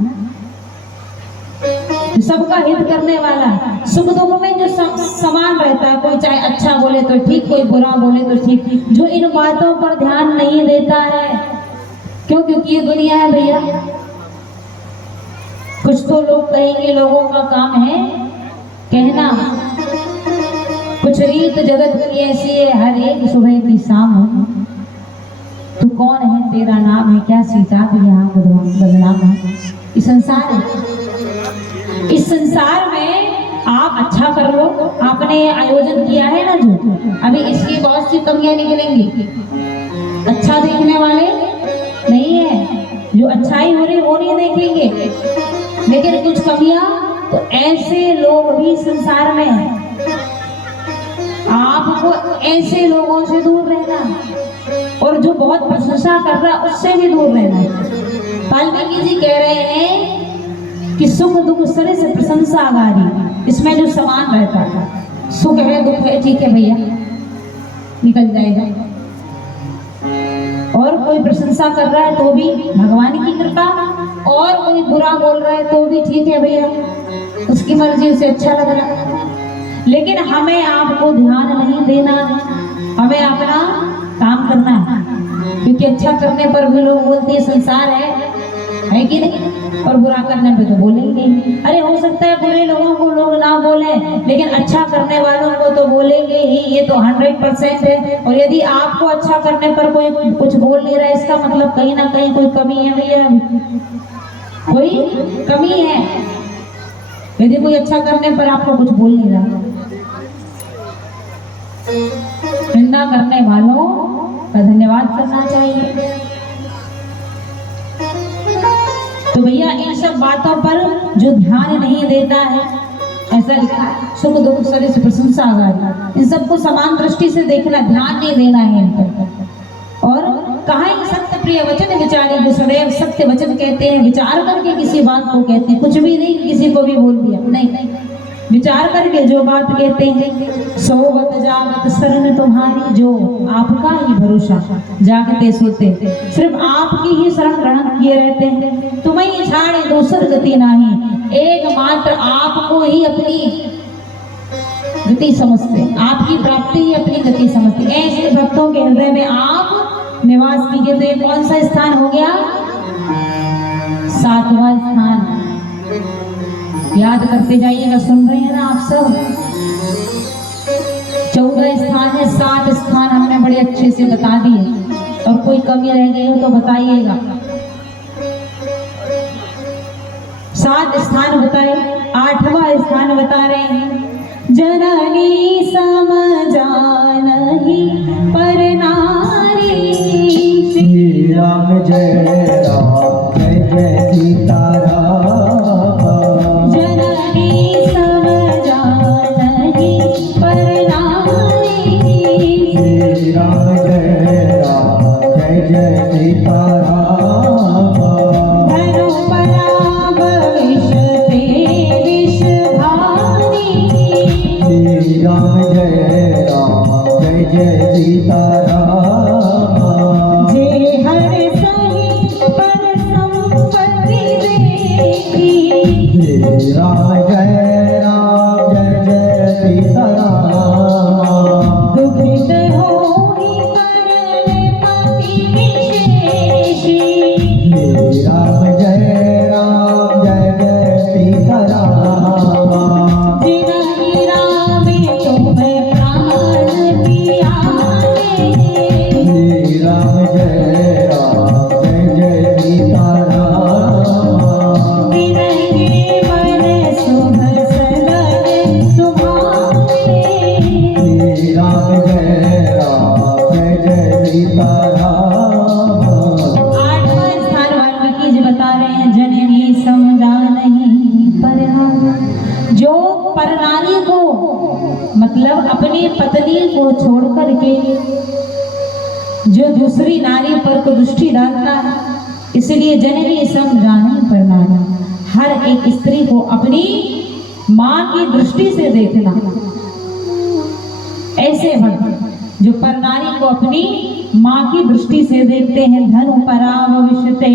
सबका हित करने वाला, सुख दुख में जो समान रहता है, कोई चाहे अच्छा बोले तो ठीक, कोई बुरा बोले तो ठीक, जो इन बातों पर ध्यान नहीं देता है। क्यों? क्योंकि ये दुनिया है भैया। कुछ तो लोग कहेंगे, लोगों का काम है कहना, कुछ रीत जगत की ऐसी है, हर एक सुबह की शाम हो, तू कौन है, तेरा नाम है क्या, सीता भी यहाँ बदनाम है। इस संसार है, इस संसार में आप अच्छा कर लो। आपने आयोजन किया है ना, जो अभी इसकी बहुत सी कमियां निकलेंगी। अच्छा देखने वाले नहीं है, जो अच्छाई हो रही वो नहीं देखेंगे, लेकिन कुछ कमियां, तो ऐसे लोग भी संसार में हैं। आपको ऐसे लोगों से दूर रहना, और जो बहुत प्रशंसा कर रहा है उससे भी दूर रहना। वाल्मीकि जी कह रहे हैं कि सुख दुख सरिस प्रशंसागारी, इसमें जो समान रहता था, सुख है दुख है, ठीक है भैया, निकल जाएगा। और कोई प्रशंसा कर रहा है तो भी भगवान की कृपा, और कोई बुरा बोल रहा है तो भी ठीक है भैया, उसकी मर्जी, उसे अच्छा लग रहा है। लेकिन हमें आपको ध्यान नहीं देना, हमें अपना काम करना है। क्योंकि अच्छा करने पर भी लोग बोलते हैं संसार है कि नहीं, और बुरा करने पे तो बोलेंगे। अरे हो सकता है बुरे लोगों को लोग ना बोले, लेकिन अच्छा करने वालों को तो बोलेंगे ही, ये तो 100% है। और यदि आपको अच्छा करने पर कोई कुछ बोल नहीं रहा है, इसका मतलब कहीं ना कहीं कोई कमी है भैया, कोई कमी है। यदि कोई अच्छा करने पर आपको कुछ बोल नहीं रहा, निंदा करने वालों का धन्यवाद करना चाहिए। तो भैया इन सब बातों पर जो ध्यान नहीं देता है, ऐसा लिखा है सुख दुख सरिस प्रशंसागारी, इन सबको समान दृष्टि से देखना, ध्यान नहीं देना है इन पर। और कहा ये सत्य प्रिय वचन विचारी, जो सदैव सत्य वचन कहते हैं, विचार करके किसी बात को कहते हैं, कुछ भी नहीं किसी को भी बोल दिया, नहीं, विचार करके जो बात कहते हैं। सोवत जागत शरण तुम्हारी, जो आपका ही भरोसा, जागते सोते सिर्फ आपकी ही शरण ग्रहण किए रहते हैं। तुम्हें छाड़े दूसर गति नहीं, एकमात्र आपको ही अपनी गति समझते, आपकी प्राप्ति ही अपनी गति समझते। ऐसे भक्तों के हृदय में आप निवास कीजिए। तो ये कौन सा स्थान हो गया? सातवां स्थान। याद करते जाइएगा, सुन रहे हैं ना आप सब। 14 स्थान है, 7 स्थान हमने बड़े अच्छे से बता दिए, और कोई कमी रह गई हो तो बताइएगा। 7 स्थान बताए, 8वां स्थान बता रहे हैं जननी समझानहि पर नारी। श्री राम जय राम जय जय सीताराम। जननी समझानहि पर नारी। श्री राम जय सीताराम। धनु पराभवे पत्नी को छोड़ करके जो दूसरी नारी पर को दृष्टि डालता है, इसलिए जननी समझाने पर नारी, हर एक स्त्री को अपनी माँ की दृष्टि से देखना। ऐसे भक्त जो पर नारी को अपनी माँ की दृष्टि से देखते हैं। धनु पराव विषते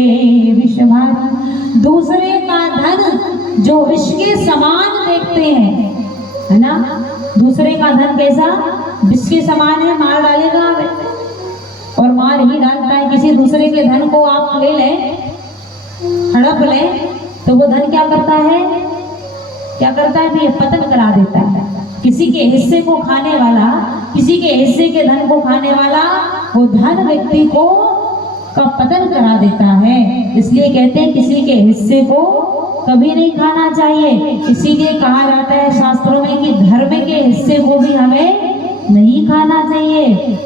विषभारी, दूसरे का धन जो विष के समान देखते हैं, है ना। दूसरे का धन कैसा, विष के समान है, मार डालेगा और मार ही डालता है। किसी दूसरे के धन को आप ले लें, हड़प लें, तो वो धन क्या करता है, क्या करता है भैया, पतन करा देता है। किसी के हिस्से को खाने वाला, किसी के हिस्से के धन को खाने वाला, वो धन व्यक्ति को का पतन करा देता है। इसलिए कहते हैं किसी के हिस्से को कभी नहीं खाना चाहिए। इसीलिए कहा जाता है शास्त्रों में कि धर्म के हिस्से को भी हमें नहीं खाना चाहिए।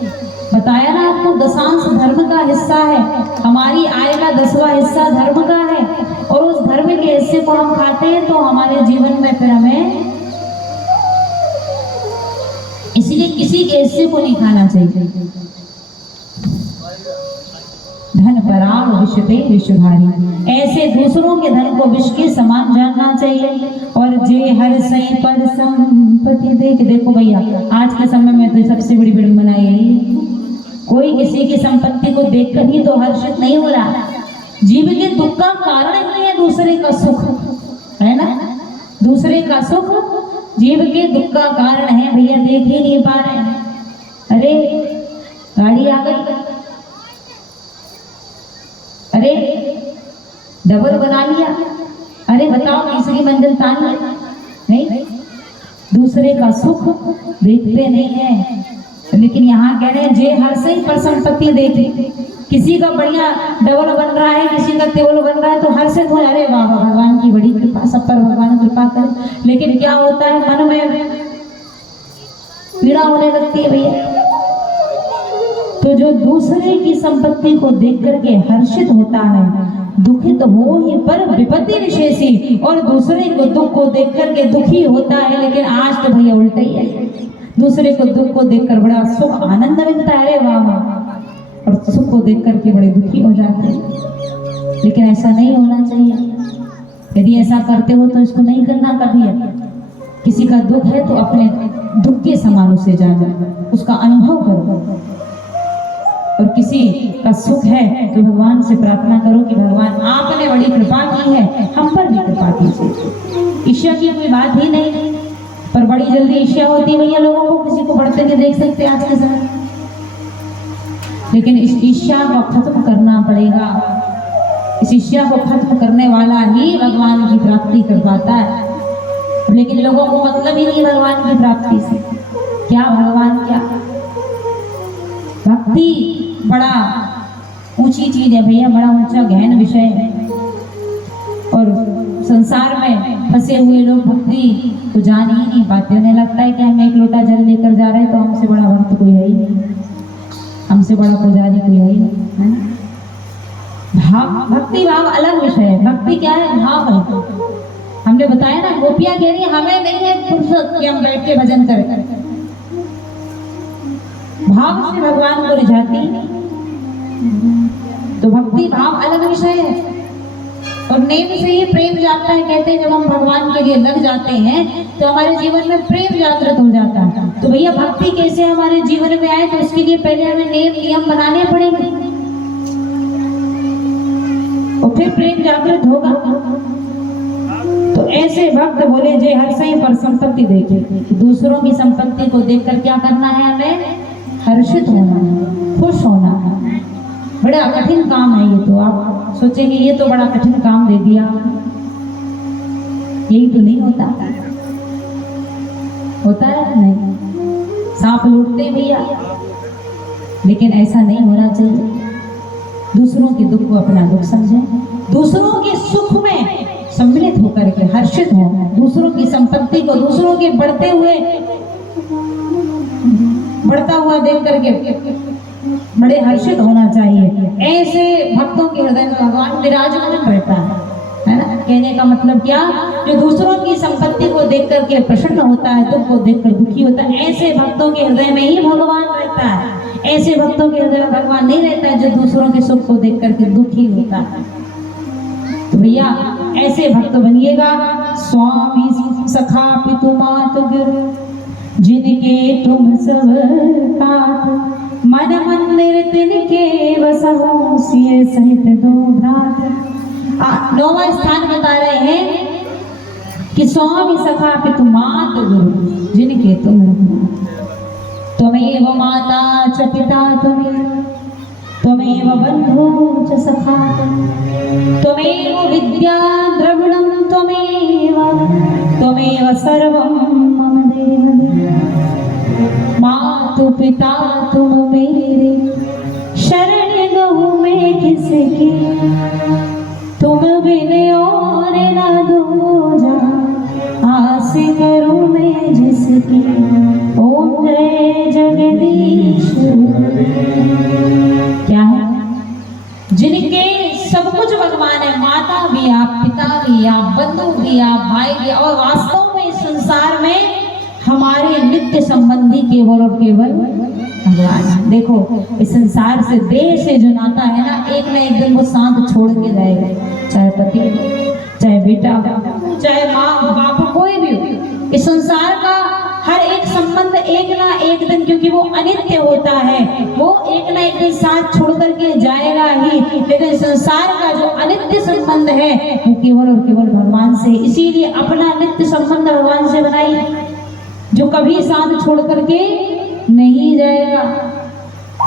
बताया ना आपको, दशांश धर्म का हिस्सा है, हमारी आय का 10वां हिस्सा धर्म का है, और उस धर्म के हिस्से को हम खाते हैं तो हमारे जीवन में फिर हमें, इसलिए किसी के हिस्से को नहीं खाना चाहिए। धन पराग विषते विषभारी, ऐसे दूसरों के धन को विष के समान जानना चाहिए। और जे हर सही पर संपत्ति देखो भैया, आज के समय में तो सबसे बड़ी विडंबना यही है, कोई किसी की संपत्ति को देखकर ही तो हर्षित नहीं हो रहा। जीव के दुख का कारण ही है दूसरे का सुख, है ना। दूसरे का सुख जीव के दुख का कारण है भैया, देख ही नहीं पा रहे हैं। अरे गाड़ी आ गई, अरे डबल बना लिया, अरे बताओ तीसरी मंजिल तानी नहीं। दूसरे का सुख देखते नहीं है, लेकिन यहाँ कह रहे हैं जे हर से पर संपत्ति देखे। किसी का बढ़िया डबल बन रहा है, किसी का टेबल बन रहा है तो हर से हो, अरे वाह भगवान की बड़ी कृपा, सब पर भगवान कृपा करे। लेकिन क्या होता है, मन में पीड़ा होने लगती है भैया। तो जो दूसरे की संपत्ति को देख करके हर्षित होता है, दुखित हो ही पर विपत्ति विशेषी, और दूसरे को दुख को देख करके दुखी होता है। लेकिन आज तो भैया उल्टा ही है, दूसरे को दुख को देखकर बड़ा सुख आनंद मिलता है, वाह वाह, और सुख को देख करके बड़े दुखी हो जाते हैं। लेकिन ऐसा नहीं होना चाहिए। यदि ऐसा करते हो तो इसको नहीं करना कभी है। किसी का दुख है तो अपने दुख के समान उसे जानो, उसका अनुभव करो। और किसी का सुख है तो भगवान से प्रार्थना करो कि भगवान आपने बड़ी कृपा की है, हम पर भी कृपा कीजिए। ईर्ष्या की कोई बात ही नहीं, पर बड़ी जल्दी ईर्ष्या होती है भैया लोगों को, किसी को बढ़ते हुए देख सकते आज के समय। लेकिन इस ईर्ष्या को खत्म करना पड़ेगा। इस ईर्ष्या को खत्म करने वाला ही भगवान की प्राप्ति कर पाता है। लेकिन लोगों को मतलब ही नहीं भगवान की प्राप्ति से, क्या भगवान क्या। भक्ति बड़ा ऊंची चीज है भैया, बड़ा ऊंचा गहन विषय है। और संसार में फंसे हुए लोग भक्ति को जान ही नहीं पाते। उन्हें लगता है कि हम एक लोटा जल लेकर जा रहे हैं तो हमसे बड़ा भक्त कोई है ही नहीं, हमसे बड़ा पुजारी कोई है ही नहीं, है। भाव, भक्ति भाव अलग विषय है। भक्ति क्या है, भाव है। हमने बताया ना, गोपियां कह रही हमें नहीं है फुर्सत कि हम बैठ के भजन करें। भाव से भगवान को रिझाती, तो भक्ति भाव अलग विषय है। और नेम से ही प्रेम जाता है। कहते हैं जब हम भगवान के लिए लग जाते हैं तो हमारे जीवन में प्रेम जागृत हो जाता है। तो भैया भक्ति कैसे हमारे जीवन में आए, तो उसके लिए पहले हमें नेम नियम बनाने पड़ेंगे और फिर प्रेम जागृत होगा। तो ऐसे भक्त बोले जे हर सही पर संपत्ति देखे, दूसरों की संपत्ति को देखकर क्या करना है, हमें हर्षित होना है, खुश होना है। बड़ा कठिन काम है ये, तो आप सोचेंगे ये तो बड़ा कठिन काम दे दिया, यही तो नहीं होता। होता है नहीं, सांप लूटते भैया, लेकिन ऐसा नहीं होना चाहिए। दूसरों के दुख को अपना दुख समझें, दूसरों के सुख में सम्मिलित होकर के हर्षित हो, दूसरों की संपत्ति को, दूसरों के बढ़ता हुआ देख करके बड़े हर्षित होना चाहिए। ऐसे भक्तों के हृदय में भगवान विराजमान रहता है ना। कहने का मतलब क्या, जो दूसरों की संपत्ति को देख करके प्रसन्न होता है, तुम को देखकर दुखी होता है, ऐसे भक्तों के हृदय में ही भगवान रहता है। ऐसे भक्तों के हृदय में भगवान नहीं रहता है जो दूसरों के सुख को देख करके दुखी होता है। तो भैया ऐसे भक्त बनिएगा। स्वामी सखा पितु मातु गुरु जिनके तुम सब तात, मन मंदिर तिनके बसहु सिय सहित दो भ्रात। नौवां स्थान बता रहे हैं कि स्वामी सखा पितु मातु गुरु जिनके तुम त्वमेव माता च पिता त्वमेव बंधु च सखा त्वमेव विद्या द्रविणं त्वमेव सर्वं मम देव। मातु पिता तुम मेरे, शरण गहूँ मैं किसकी, तुम बिन और न दूजा, आस करूँ मैं जिसकी। ओम जय जगदीश। क्या है? जिनके सब कुछ भगवान है, माता भी आप, पिता भी आप, बंधु भी आप, भाई भी, और वास्तव में इस संसार में हमारे नित्य संबंधी केवल और केवल भगवान। देखो इस संसार से, देह से जो नाता है ना, एक दिन वो साथ छोड़ के जाएगा, चाहे पति, चाहे बेटा, चाहे माँ बाप, कोई भी हो। इस संसार का हर एक संबंध एक ना एक दिन, क्योंकि वो अनित्य होता है, वो एक ना एक दिन साथ छोड़ करके जाएगा ही। लेकिन संसार का जो अनित्य संबंध है वो केवल और केवल भगवान से। इसीलिए अपना नित्य संबंध भगवान से बनाइए, जो कभी साथ छोड़ करके नहीं जाएगा,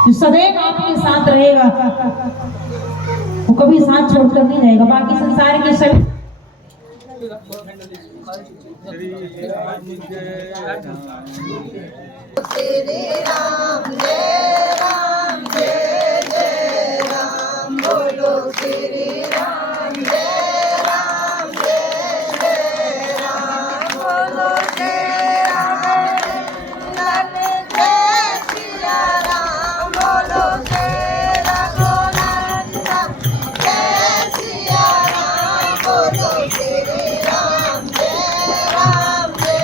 जो सदैव आपके साथ रहेगा, वो कभी साथ छोड़कर नहीं जाएगा। बाकी संसार के सभी श्री राम जय राम जय जय राम, बोलो श्री राम जय राम जय जय राम, बोलो जय राम जय सिया राम, बोलो जय रघुनंदन जय सिया राम, बोलो श्री राम जय राम जय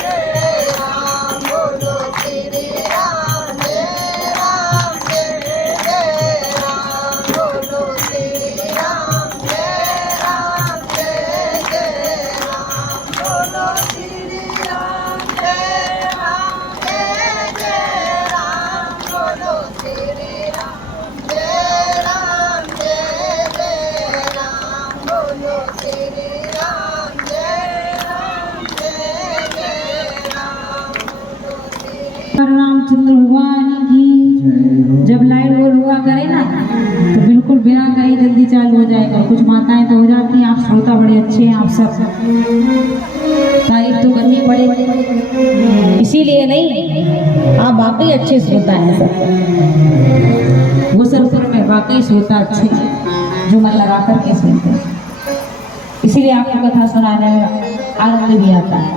जय राम, बोलो श्री राम जय राम जय जय राम, बोलो श्री राम जय राम जय जय राम, बोलो श्री राम जय राम जय जय राम, बोलो श्री राम जय राम जय जय राम, बोलो श्री राम जय राम जय जय राम, बोलो श्री रामचंद्र भगवान की। जब लाइट गोल हुआ करे ना तो बिल्कुल बिना कहीं जल्दी चालू हो जाएगा। कुछ माताएं तो हो जाती हैं। आप श्रोता बड़े अच्छे हैं, आप सब तारीफ तो करनी पड़ेगी, इसीलिए नहीं, आप वाकई अच्छे श्रोता हैं सब। वो सरपुर में वाकई श्रोता अच्छे जो मन लगा करके सुनते हैं, इसीलिए आपको कथा सुनाने में आनंद भी आता है।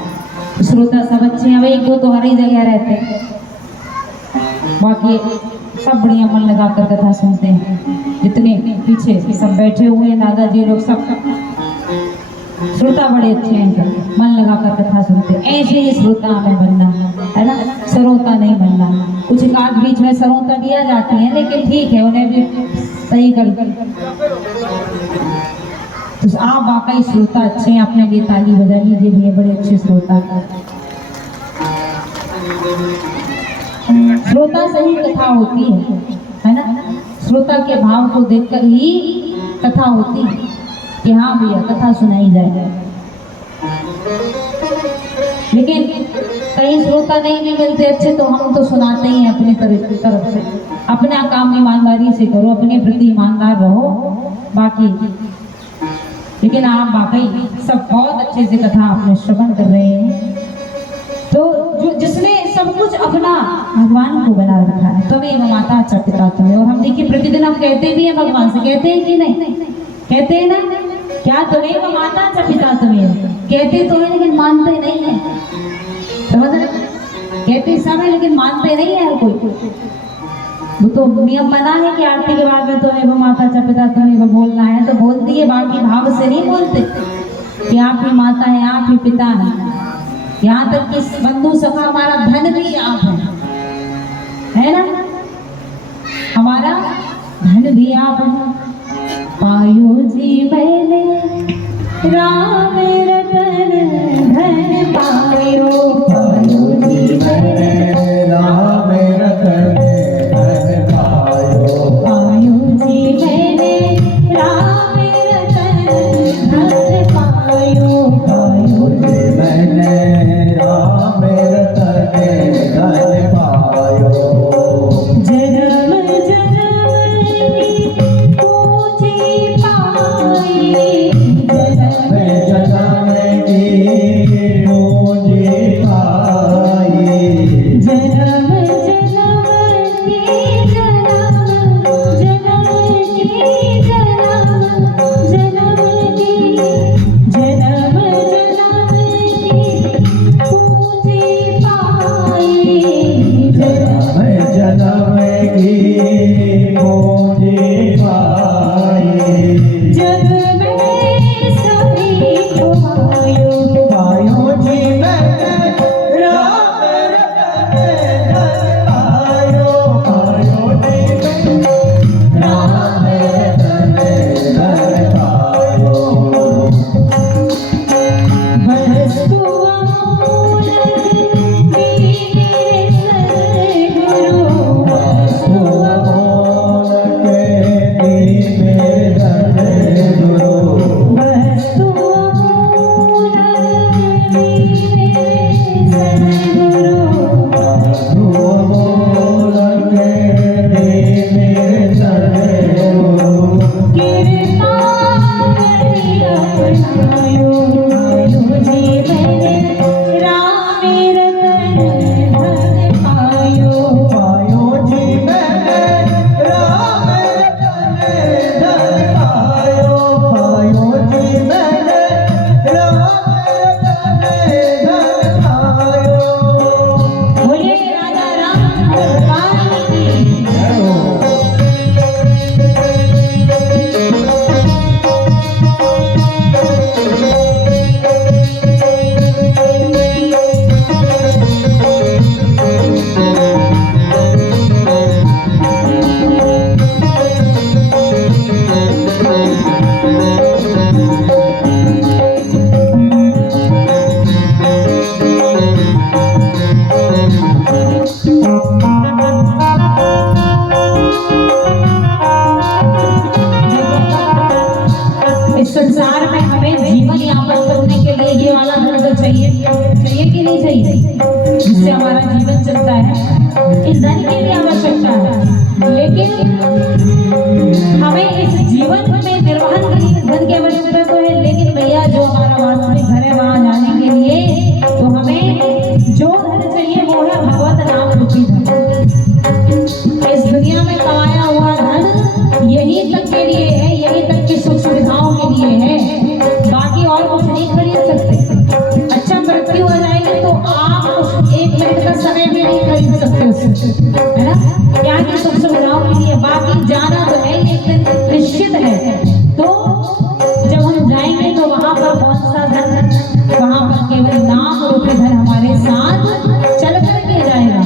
श्रोता सब अच्छे हैं। अब एक दो तो हर ही जगह रहते हैं, बाकी सब बढ़िया मन लगा कर कथा सुनते हैं। जितने पीछे सब बैठे हुए हैं, दादाजी लोग सब श्रोता बड़े अच्छे हैं, सब मन लगा कर कथा सुनते हैं। ऐसे ही श्रोता हमें बनना है ना, सरोता नहीं बनना। कुछ काग बीच में सरोता दिया जाती है, लेकिन ठीक है, उन्हें भी सही कर। तो आप वाकई श्रोता अच्छे हैं, अपने लिए ताली बजा लीजिए, भी बड़े अच्छे श्रोता। श्रोता से ही कथा होती है ना। श्रोता के भाव को देखकर ही कथा होती है कि हाँ भैया कथा सुनाई जाए। लेकिन कहीं श्रोता नहीं भी मिलते अच्छे, तो हम तो सुनाते ही हैं अपनी तरफ से। अपना काम ईमानदारी से करो, अपने प्रति ईमानदार रहो। बाकी लेकिन आप वाकई सब बहुत अच्छे से कथा आपने श्रवण कर रहे हैं। तो जो जिसने सब कुछ अपना भगवान को बना रखा है, तुम्हें वो माता अच्छा पिता तुम्हें। और हम देखिए प्रतिदिन हम कहते भी हैं भगवान से, कहते हैं कि नहीं, कहते हैं ना, क्या तुम्हें वो माता अच्छा पिता तुम्हें, कहते तो है लेकिन मानते नहीं है। समझ रहे, कहते सब है लेकिन मानते नहीं है कोई। वो तो नियम बना है कि आरती के बाद में तुम्हें वो माता अच्छा पिता तुम्हें वो बोलना है, तो बोल दिए, बाकी भाव से नहीं बोलते। कि आप ही माता है, आप ही पिता है, यहाँ तक कि बंधु सखा हमारा धन भी आप है ना, हमारा धन भी आप है। पायो जी मैंने राम रतन धन पायो, पायो जी मैंने राम रतन धन पायो, पायो जी मैंने राम रतन धन पायो, पायो जी मैंने राम रतन धन पायो। जन्म जन्म की पूंजी पाई, जन्म जन्म की पूंजी पाई, जन्म जन्म की जन्म जन्म की जन्म जन्म की जन्म जन्म की पूंजी पाई, जन्म जन्म की पूंजी पाई। जग में सभी को पायो, पायो जी मैंने राम रतन धन पायो, पायो जी मैंने राम रतन धन पायो। वस्तु अमूल्य मेरे सद्गुरु, वस्तु वस्तु कृपा करी अपनायो, पायो जी मैंने राम रतन धन पायो, पायो जी मैंने राम रतन धन पायो, पायो जी मैंने राम रतन धन पायो। बोलिए राजा राम भगवान की। इस संसार में हमें जीवन यापन करने के लिए ये वाला धन तो चाहिए, चाहिए कि नहीं चाहिए, जिससे हमारा जीवन चलता है। इस धन की भी आवश्यकता है, लेकिन हमें इस जीवन में निर्वहन के लिए इस धन की आवश्यकता तो है, लेकिन भैया जो हमारा वास्तविक घर है वहां जाने के लिए तो हमें जो धन चाहिए वो है भगवत नाम रूपी धन। इस दुनिया में कमाया हुआ धन यही तक के लिए है, यही तक की सुख सुविधाओं के लिए है, बाकी और कुछ नहीं खरीद सकते। अच्छा मृत्यु हो जाएगी तो आप उस एक मिनट का समय भी नहीं खरीद सकते उससे, है ना, क्या की सुख सुविधाओं के लिए। बाकी जाना तो है, एक दिन निश्चित है। तो जब हम जाएंगे तो वहां पर कौन सा धन, वहां पर केवल नाम रूपी धन हमारे साथ चल करके जाएगा।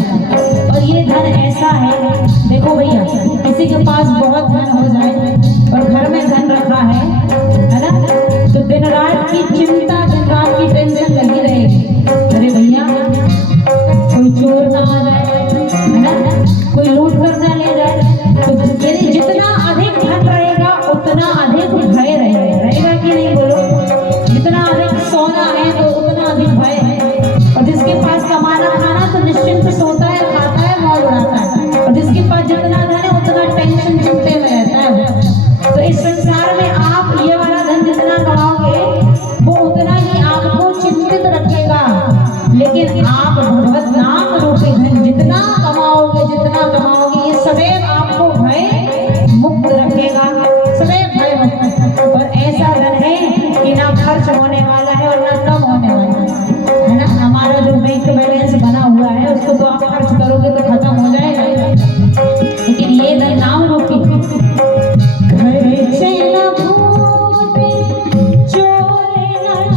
और ये धन ऐसा है, देखो भैया, किसी के पास बहुत धन हो जाए और घर में धन रखा है ना, तो दिन रात की चिंता, दिन रात की टेंशन लगी रहेगी। अरे भैया कोई चोर ना आ जाए, है ना, कोई लूट कर ना ले जाए। तो यानी जितना अधिक धन रहेगा उतना अधिक भय रहेगा कि नहीं, बोलो। जितना अधिक सोना है तो उतना अधिक भय है, और जिसके पास कमाना खाना तो निश्चिंत सोता है, खाता है, मौज उड़ाता है, और जिसके पास जितना धन है उतना टेंशन चिंते में रहता है। तो इस संसार में आप ये वाला धन जितना कमाओगे वो उतना ही आपको चिंतित रखेगा, लेकिन आप भगवत नाम रूपी धन जितना कमाओगे ये सदैव आपको भय मुक्त रखेगा, सदैव भय मुक्त। और ऐसा धन है कि ना खर्च होने वाला है और ना कम होने वाला है ना। हमारा जो बैंक बैलेंस बना हुआ है उसको तो आप खर्च करोगे तो खत्म हो जाएगा, लेकिन ये धन नाम रूपी घर से न भूते, चोर न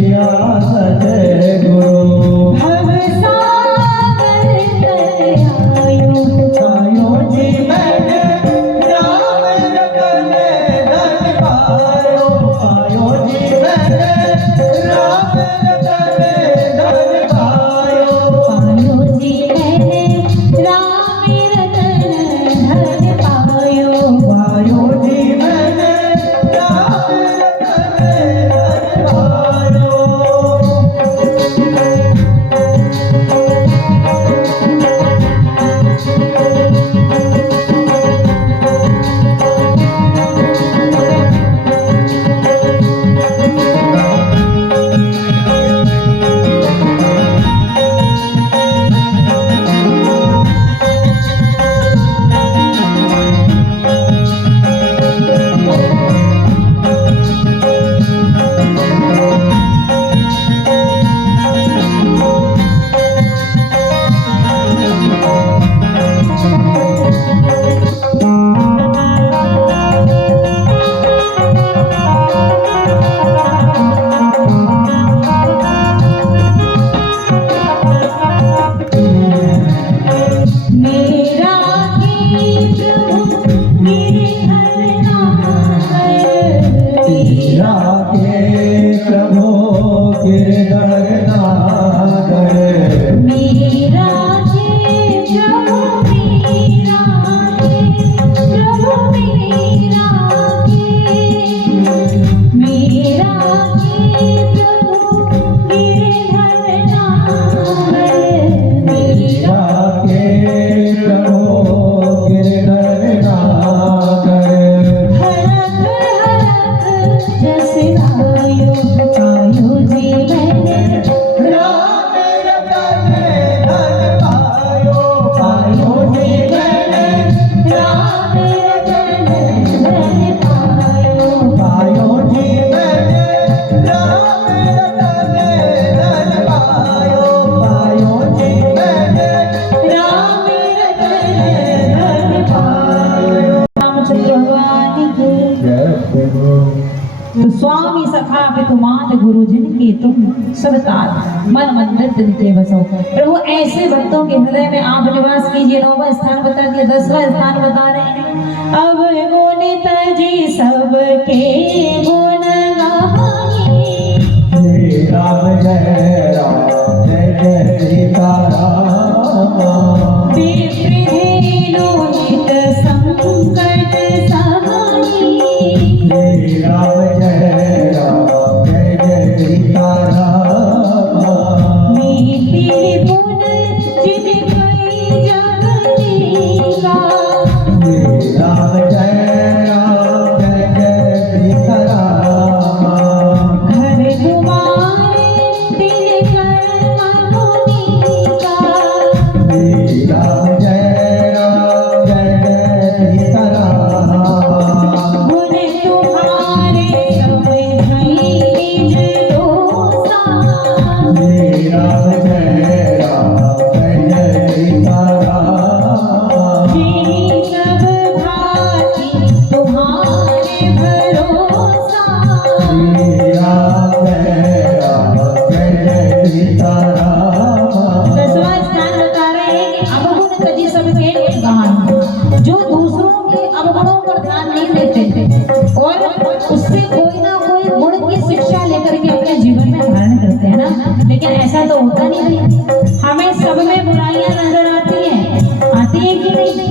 किया सतगुरु भव सागर तर आयो आयो जी मैंने राम रतन धन पायो आयो जी मैंने राम रतन धन पायो पायो जी मैंने राम रतन धन पायो पायो जी मैंने राम रतन धन पायो मेरा ही प्रभु मेरे तेरा के प्रभु गिरधर नागर मेरा के प्रभु मेरा के प्रभु मेरा के मेरा के प्रभु गिरधर नागर मेरा के प्रभु गिरधर नागर हरक हरक जस आयो आयो जी मैंने राम रतन धन पायो पायो जी मैंने राम रतन धन पायो पायो जी मैंने राम रतन धन पायो पायो जी मैंने राम रतन धन पायो रामचंद्र भगवान की तो स्वामी सखा पितुमात गुरु जिनके तुम सब तार मन मंदिर तिनके बसो। प्रभु ऐसे भक्तों के हृदय में आप निवास कीजिए। 9वां स्थान बता दिया, 10वां स्थान बता रहे हैं। अब गुण तजी सबके गुण गाए जय राम जय राम जय जय सीताराम विप्रधेनु हित संकट सहाई जय राम जय राम जय जय सीताराम नीति निपुण जिन कई जगनेगा जय राम जय राम जय जय सीताराम घर तुम्हारे तिन कर मनुनीका जय राम जय राम जय जय सीताराम गुण तुम्हारे सब धई निज दोसा जय राम जय राम जय जय सीताराम जी सब भांति तुम्हारे भरोसा। जय राम जय राम जय जय सीताराम 10वां स्थान बता रहे हैं कि अवगुण तजी सबके गान, जो दूसरों के अवगुणों पर ध्यान नहीं देते और उससे कोई ना कोई गुण की शिक्षा लेकर के अपने जीवन में धारण करते हैं ना, लेकिन ऐसा तो होता नहीं है। हमें सब में बुराइयां नजर आती है कि नहीं?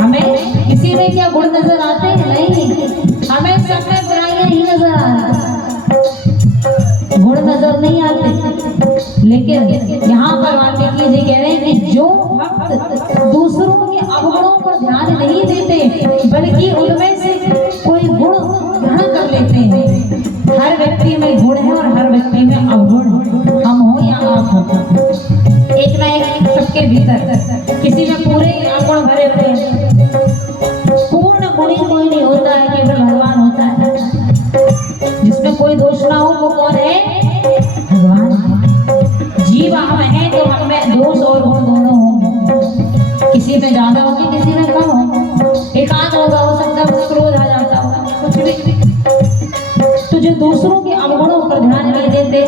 हमें किसी में क्या गुण नजर आते हैं? नहीं, हमें सब में बुराइयां ही नजर आ रही, गुण नजर नहीं आते। लेकिन यहाँ पर वाल्मीकि जी कह रहे हैं कि जो भक्त दूसरों के अवगुणों पर ध्यान नहीं देते बल्कि उनमें से कोई गुण ग्रहण कर लेते हैं। हर व्यक्ति में गुण है और हर व्यक्ति में अवगुण है, हम हो या आप हो, एक ना एक सबके भीतर किसी में पूरे अवगुण भरे हुए हैं। पूर्ण गुणी कोई नहीं होता है, केवल भगवान होता है। जिसमें कोई दोष ना हो वो कौन है? भगवान है। जीव हम हैं तो हमें दोष और गुण दोनों होंगे, किसी में ज्यादा होंगे किसी में कम होंगे। एकांत होगा, हो सकता है उसे क्रोध आ जाता होगा, कुछ भी। तो जो दूसरों के अवगुणों पर ध्यान नहीं देते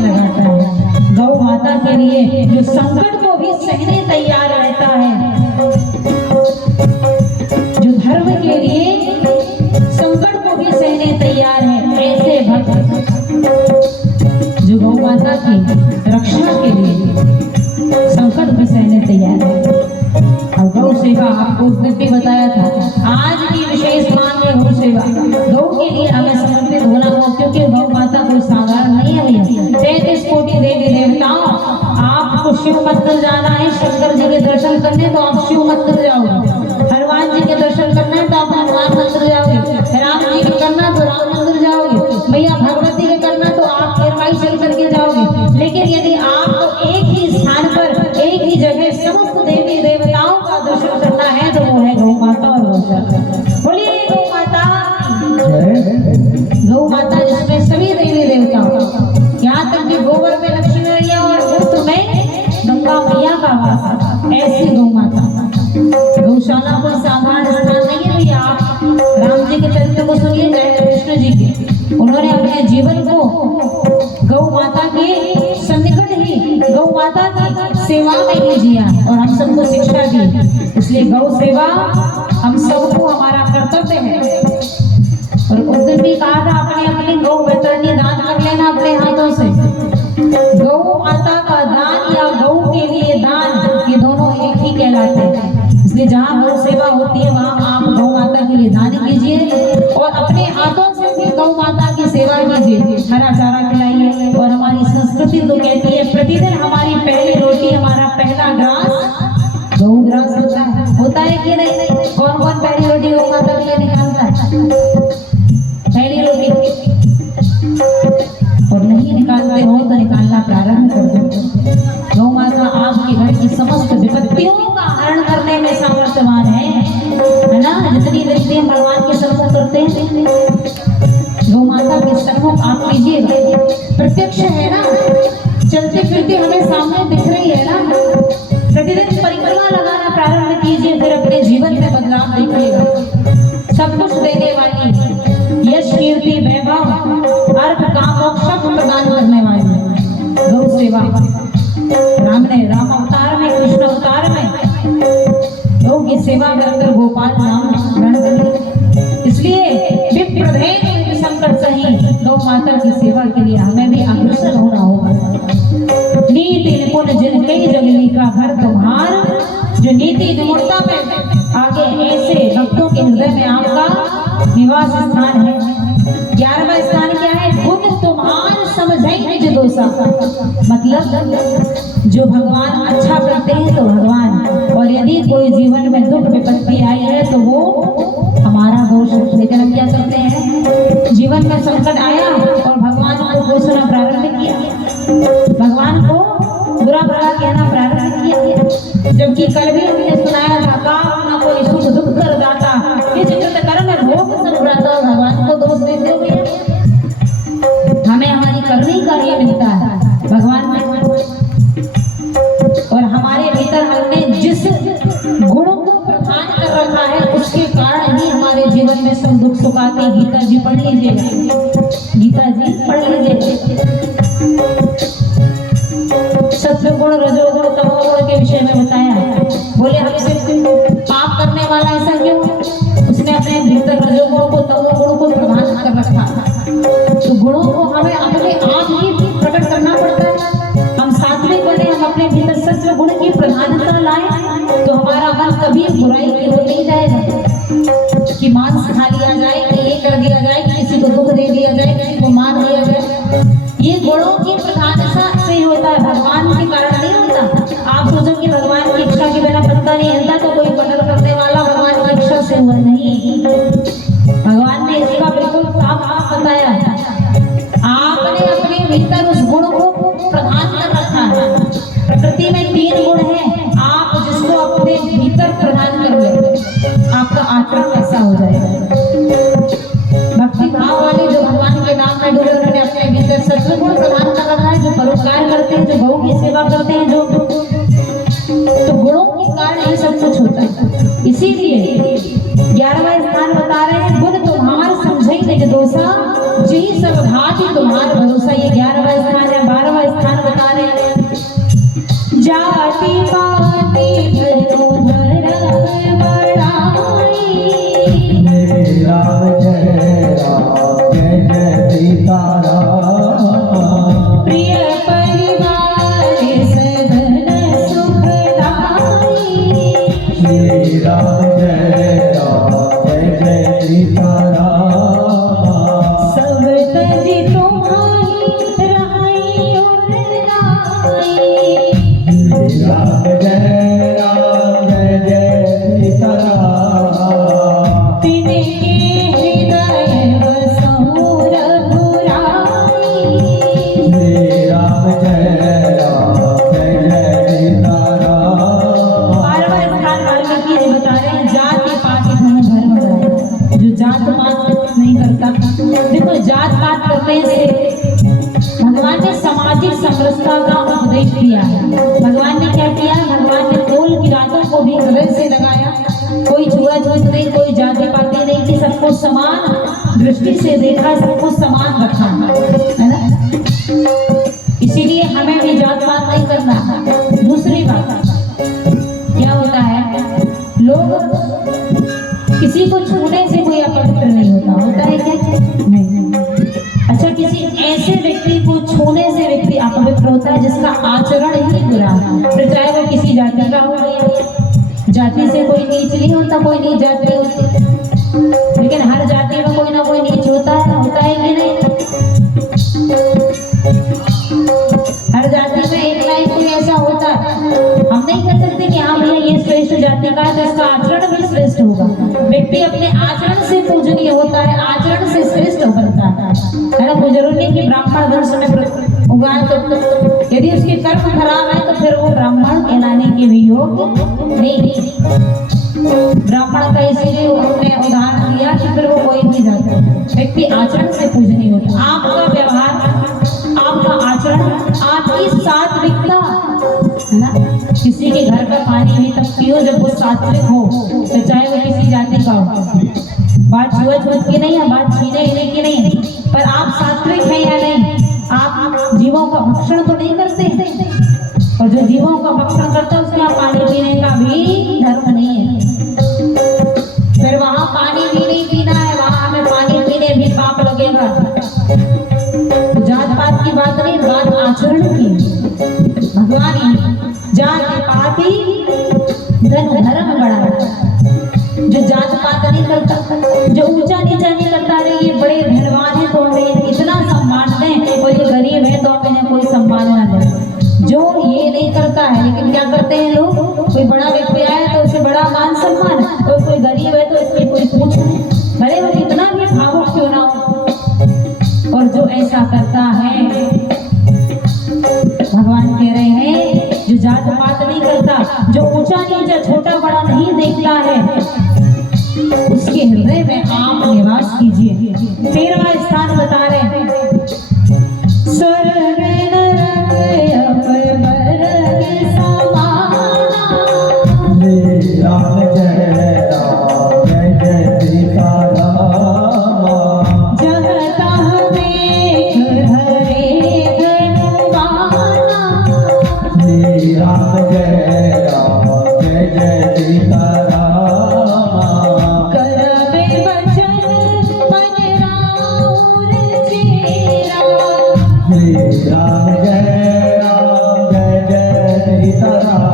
लगाता है। गौ माता के लिए जो संकट को भी सहने तैयार रहता है, जो धर्म के लिए संकट को भी सहने तैयार है, ऐसे भक्त जो गौ माता की रक्षा के लिए संकट भी सहने तैयार है। और गौ सेवा आपको उस दिन भी बताया था, आज की विशेष मांग है गौ सेवा। गौ के लिए हमें समर्पित होना हो, क्योंकि गौ माता कोई साधारण नहीं है भैया। 33 कोटि देवी देवताओं, आपको शिव मंदिर जाना है शंकर जी के दर्शन करने, तो आप शिव मंदिर जाओगे। हनुमान जी के दर्शन करना है तो आप हनुमान मंदिर जाओगे। राम जी के करना तो राम मंदिर जाओगे। भैया भगवती के करना तो आप केरवाई चल करके जाओगे। लेकिन यदि आपको एक ही स्थान पर एक ही जगह समस्त देवी देवताओं का दर्शन करना है तो वो है गौ माता और गौशाला। बोलिए गौ माता, गौ माता जिसमें सभी देवी देवता, यहाँ तक कि गोबर में लक्ष्मी मैया और मूत्र में गंगा मैया का वास, ऐसी गौ माता। गौशाला को साधारण स्थान नहीं है भैया। आप राम जी के चरित्र को सुनिए, जय कृष्ण जी के, उन्होंने अपने जीवन को गौ माता के सन्निकट ही गौ माता की सेवा में ही जिया और हम सबको शिक्षा दी। इसलिए गौ सेवा हम सबको हमारा कर्तव्य है। और उस दिन भी कहा था, अपने अपनी गौ बैतरणी दान कर लेना अपने हाथों से। गौ माता का दान या गौ के लिए दान, ये दोनों एक ही कहलाते हैं। इसलिए जहाँ गौ सेवा होती है वहाँ आप गौ माता के लिए दान कीजिए और अपने हाथों से भी गौ माता की सेवा कीजिए। हरा चारा खिलाइए। और हमारी संस्कृति तो कहती है प्रतिदिन हमारी पहली रोटी, हमारा पहला ग्रास गौ ग्रास होता है कि नहीं? कौन कौन पहली रोटी गौ माता के लिए निकालता है? पहली रोटी और नहीं निकालते हो तो निकालना प्रारंभ कर दो। गौ माता आपके घर की समस्त विपत्तियों का हरण करने में सामर्थ्यवान है ना। जितनी विनती हम भगवान के सम्मुख करते हैं, गौ माता के सम्मुख आप कीजिएगा। प्रत्यक्ष है ना, चलते फिरते हमें सामने दिख रही है ना। प्रतिदिन परिक्रमा लगाना प्रारंभ कीजिए, फिर अपने जीवन में बदलाव देखिएगा। सब कुछ देने वाली, यश कीर्ति वैभव अर्थ काम मोक्ष प्रदान करने वाली गौ सेवा। राम ने राम अवतार में, कृष्ण अवतार में गौ की सेवा कर गोपाल नाम ग्रहण कर। इसलिए विप्रधेन संकट सही गौ माता की सेवा के लिए हमें भी अग्रसर होना होगा। नीति निपुण जिनके जगली का घर तुम्हार, जो नीति निपुणता में आगे ऐसे भक्तों के हृदय में आपका निवास स्थान है। 11वां स्थान क्या है? गुण तुम्हार समझे निज दोषा। मतलब जो भगवान अच्छा करते हैं तो भगवान, और यदि कोई जीवन में दुख विपत्ति आई है तो वो हमारा दोष। लेकिन हम क्या करते हैं, जीवन में संकट आया और भगवान को कोसना प्रारंभ किया, भगवान को बुरा भला कहना प्रारंभ किया। जबकि कल भी हमने सुनाया था, काम न कोई सुख दुख कर दाता, इस चित्त कर्म भोग सब भ्राता। भगवान को दोष देते हुए हमें हमारी करनी का ही मिलता है भगवान में। और हमारे भीतर हमने जिस गुणों को प्रदान कर रखा है उसके कारण ही हमारे जीवन में सब दुख सुख आते। गीता जी पढ़ लीजिएगा, गीता जी पढ़ लीजिएगा। सत्वगुण रजोगुण तमोगुण के विषय में बताया। बोले हमसे पाप करने वाला ऐसा क्यों? उसने अपने भीतर रजोगुण को तमोगुण को प्रदान कर रखा। तो गुणों को हमें अपने आप ही प्रकट करना पड़ता है। हम सात्विक बने, हम अपने भीतर सत्व गुण की प्रधानता लाए तो हमारा मन कभी बुराई की ओर नहीं जाएगा कि मांस खा लिया जाए, कि ये कर दिया जाए, कि किसी को दुख दे दिया जाए, किसी को मार दिया जाए। ये गुणों की प्रधानता से ही होता है, भगवान के कारण नहीं होता। आप सोचो कि भगवान की इच्छा के बिना पत्ता नहीं हिलता, तो कोई मर्डर करने वाला भगवान की इच्छा से हुआ नहीं। भगवान ने इसका बिल्कुल साफ बताया। आपने अपने भीतर उस गुण को प्रधान कर रखा है। प्रकृति में 3 गुण हैं, आप जिसको अपने भीतर प्रदान कर ले, आपका आचरण ऐसा हो जाएगा। भक्ति भाव वाले जो भगवान के नाम में डूबे, उन्होंने अपने भीतर सत्वगुण प्रदान कर रखा है। जो परोपकार करते हैं, जो गौ की सेवा करते हैं, जो तो गुणों के कारण ये सब कुछ होता है। इसीलिए 11वां स्थान बता रहे हैं, गुण तुम्हार समझे निज दोषा, जी सब भांति तुम्हार भरोसा। ये 11वां स्थान है। 12वां दृष्टि से देखा, सब कुछ समान रखा है ना। इसीलिए हमें भी जात पात नहीं करना। दूसरी बात क्या होता है, लोग किसी को छूने से कोई अपवित्र नहीं होता है क्या? नहीं। अच्छा, किसी ऐसे व्यक्ति को छूने से व्यक्ति अपवित्र होता है जिसका आचरण ही बुरा है, फिर चाहे वो किसी जाति का हो। जाति से कोई नीच नहीं होता, कोई नीच जाति होती, लेकिन हर जाति में कोई ना कोई नीच होता है कि नहीं? हर जाति में एक ना एक कोई ऐसा होता है। हम नहीं कह सकते कि हाँ भैया ये श्रेष्ठ जाति का है तो इसका आचरण भी श्रेष्ठ होगा। व्यक्ति अपने आचरण से पूजनीय होता है, आचरण से श्रेष्ठ बनता है ना। कोई जरूरी नहीं कि ब्राह्मण वंश में उगा, तो यदि उसके कर्म खराब है तो फिर वो ब्राह्मण कहलाने के भी योग्य नहीं। ब्राह्मण का इसीलिए उन्होंने उदाहरण दिया कि फिर वो कोई नहीं जाता। व्यक्ति आचरण से पूजनीय होता है। आपका व्यवहार, आपका आचरण, आपकी सात्विकता है ना। किसी के घर का पानी भी तब पियो जब वो सात्विक हो, तो चाहे वो किसी जाति का हो। बात छुआछूत की नहीं है, बात छीने हिने की नहीं है, पर आप सात्विक हैं या नहीं? आप जीवों का भक्षण तो नहीं करते, और जो जीवों का भक्षण करता है उसके यहाँ पानी पीने का भी धर्म नहीं है। फिर वहां पानी भी नहीं पीना है, वहां हमें पानी पीने भी पाप लगेगा। तो जात पात की बात नहीं, बात आचरण की। भगवान जात पाती धन धर्म बड़ा, जो जात पात नहीं करता, जो ऊंचा नीचा नहीं करता, रहे ये बड़े धनवान है तो हमें इतना सम्मान दें, और ये गरीब है तो हमें कोई सम्मान ना दें। जो ये नहीं करता है, लेकिन क्या करते हैं लोग, कोई बड़ा व्यक्ति आए तो उसे बड़ा मान सम्मान, और कोई गरीब है तो इसकी कोई पूछ नहीं, भले वो कितना भी भावुक क्यों ना हो। और जो ऐसा करता है, भगवान कह रहे हैं, जो जात पात नहीं करता, जो ऊंचा नीचा छोटा बड़ा नहीं देखता है, उसके हृदय में आप निवास कीजिए। 13वां स्थान बता रहे हैं, स्वर्ग नरक अपर के समाना। श्री राम जय राम जय जय सीताराम। जहाँ तहाँ देख हरे धनुवाना। श्री राम जय राम जय जय सीताराम। करबे वचन मन राउर चेरा। श्री राम जय सीताराम।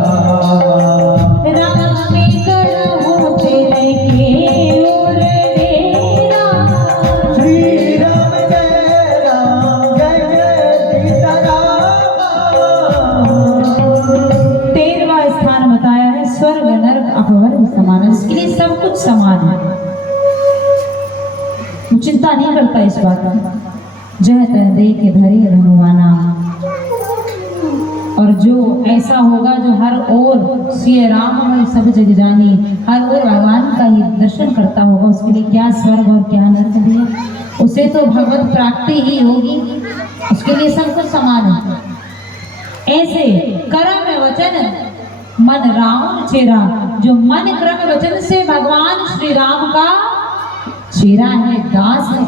राम में करहु तेरे के ओर डेरा। श्री राम जय सीताराम। 13वां स्थान बताया है, स्वर्ग नरक अपवर्ग समान। इसके लिए सब कुछ समान है, चिंता नहीं करता इस बात की। जह तह दे के धरे धनुवाना। और जो ऐसा होगा जो हर ओर सिय राम में सब जग जानी, हर ओर भगवान का ही दर्शन करता होगा, उसके लिए क्या स्वर्ग और क्या नरक दिया, उसे तो भगवत प्राप्ति ही होगी। उसके लिए सब कुछ समान है। ऐसे कर्म वचन मन राम चेरा, जो मन क्रम वचन से भगवान श्री राम का चेरा है, दास है,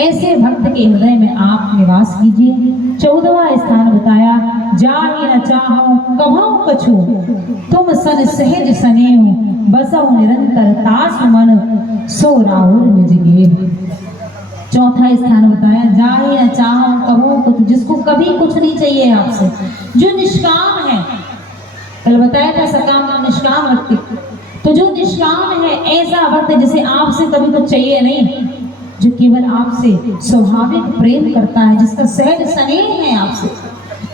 ऐसे भक्त के हृदय में आप निवास कीजिए। 14वां स्थान बताया, जाहि न चाहूं कभऊ कछु, तुम सन सहज सनेहु, बसहु निरंतर तास मन, सो राहुल निज गेह। चौथा स्थान बताया, जाहि न चाहूं कभऊ कछु, जिसको कभी कुछ नहीं चाहिए आपसे, जो निष्काम है। कल बताया था सकाम और निष्काम व्यक्ति, तो जो निष्काम है ऐसा भक्त जिसे आपसे कभी कुछ चाहिए नहीं, जो केवल आपसे स्वाभाविक प्रेम करता है, जिसका सहज स्नेह है आपसे,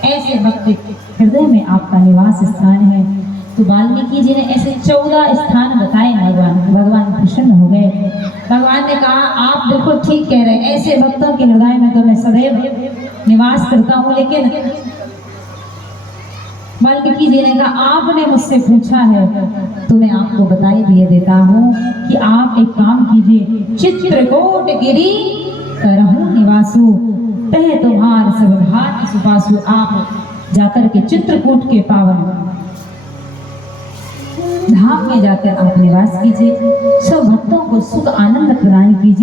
ऐसे भक्त हृदय में आपका निवास स्थान है। तो वाल्मीकि जी ने ऐसे 14 स्थान बताए। भगवान प्रसन्न हो गए। भगवान ने कहा, आप बिल्कुल ठीक कह रहे हैं, ऐसे भक्तों के हृदय में तो मैं सदैव निवास करता हूँ। लेकिन वाल्मीकि जी ने कहा, आपने मुझसे पूछा है तो मैं आपको बताई दिए देता हूँ कि आप एक काम कीजिए, चित्रकूट गिरी करहु निवासु, तह तुम्हार सब भात सुपासु। आप जाकर के चित्रकूट के पावन धाम में जाकर आप निवास कीजिए, सब भक्तों को सुख आनंद प्रदान कीजिए।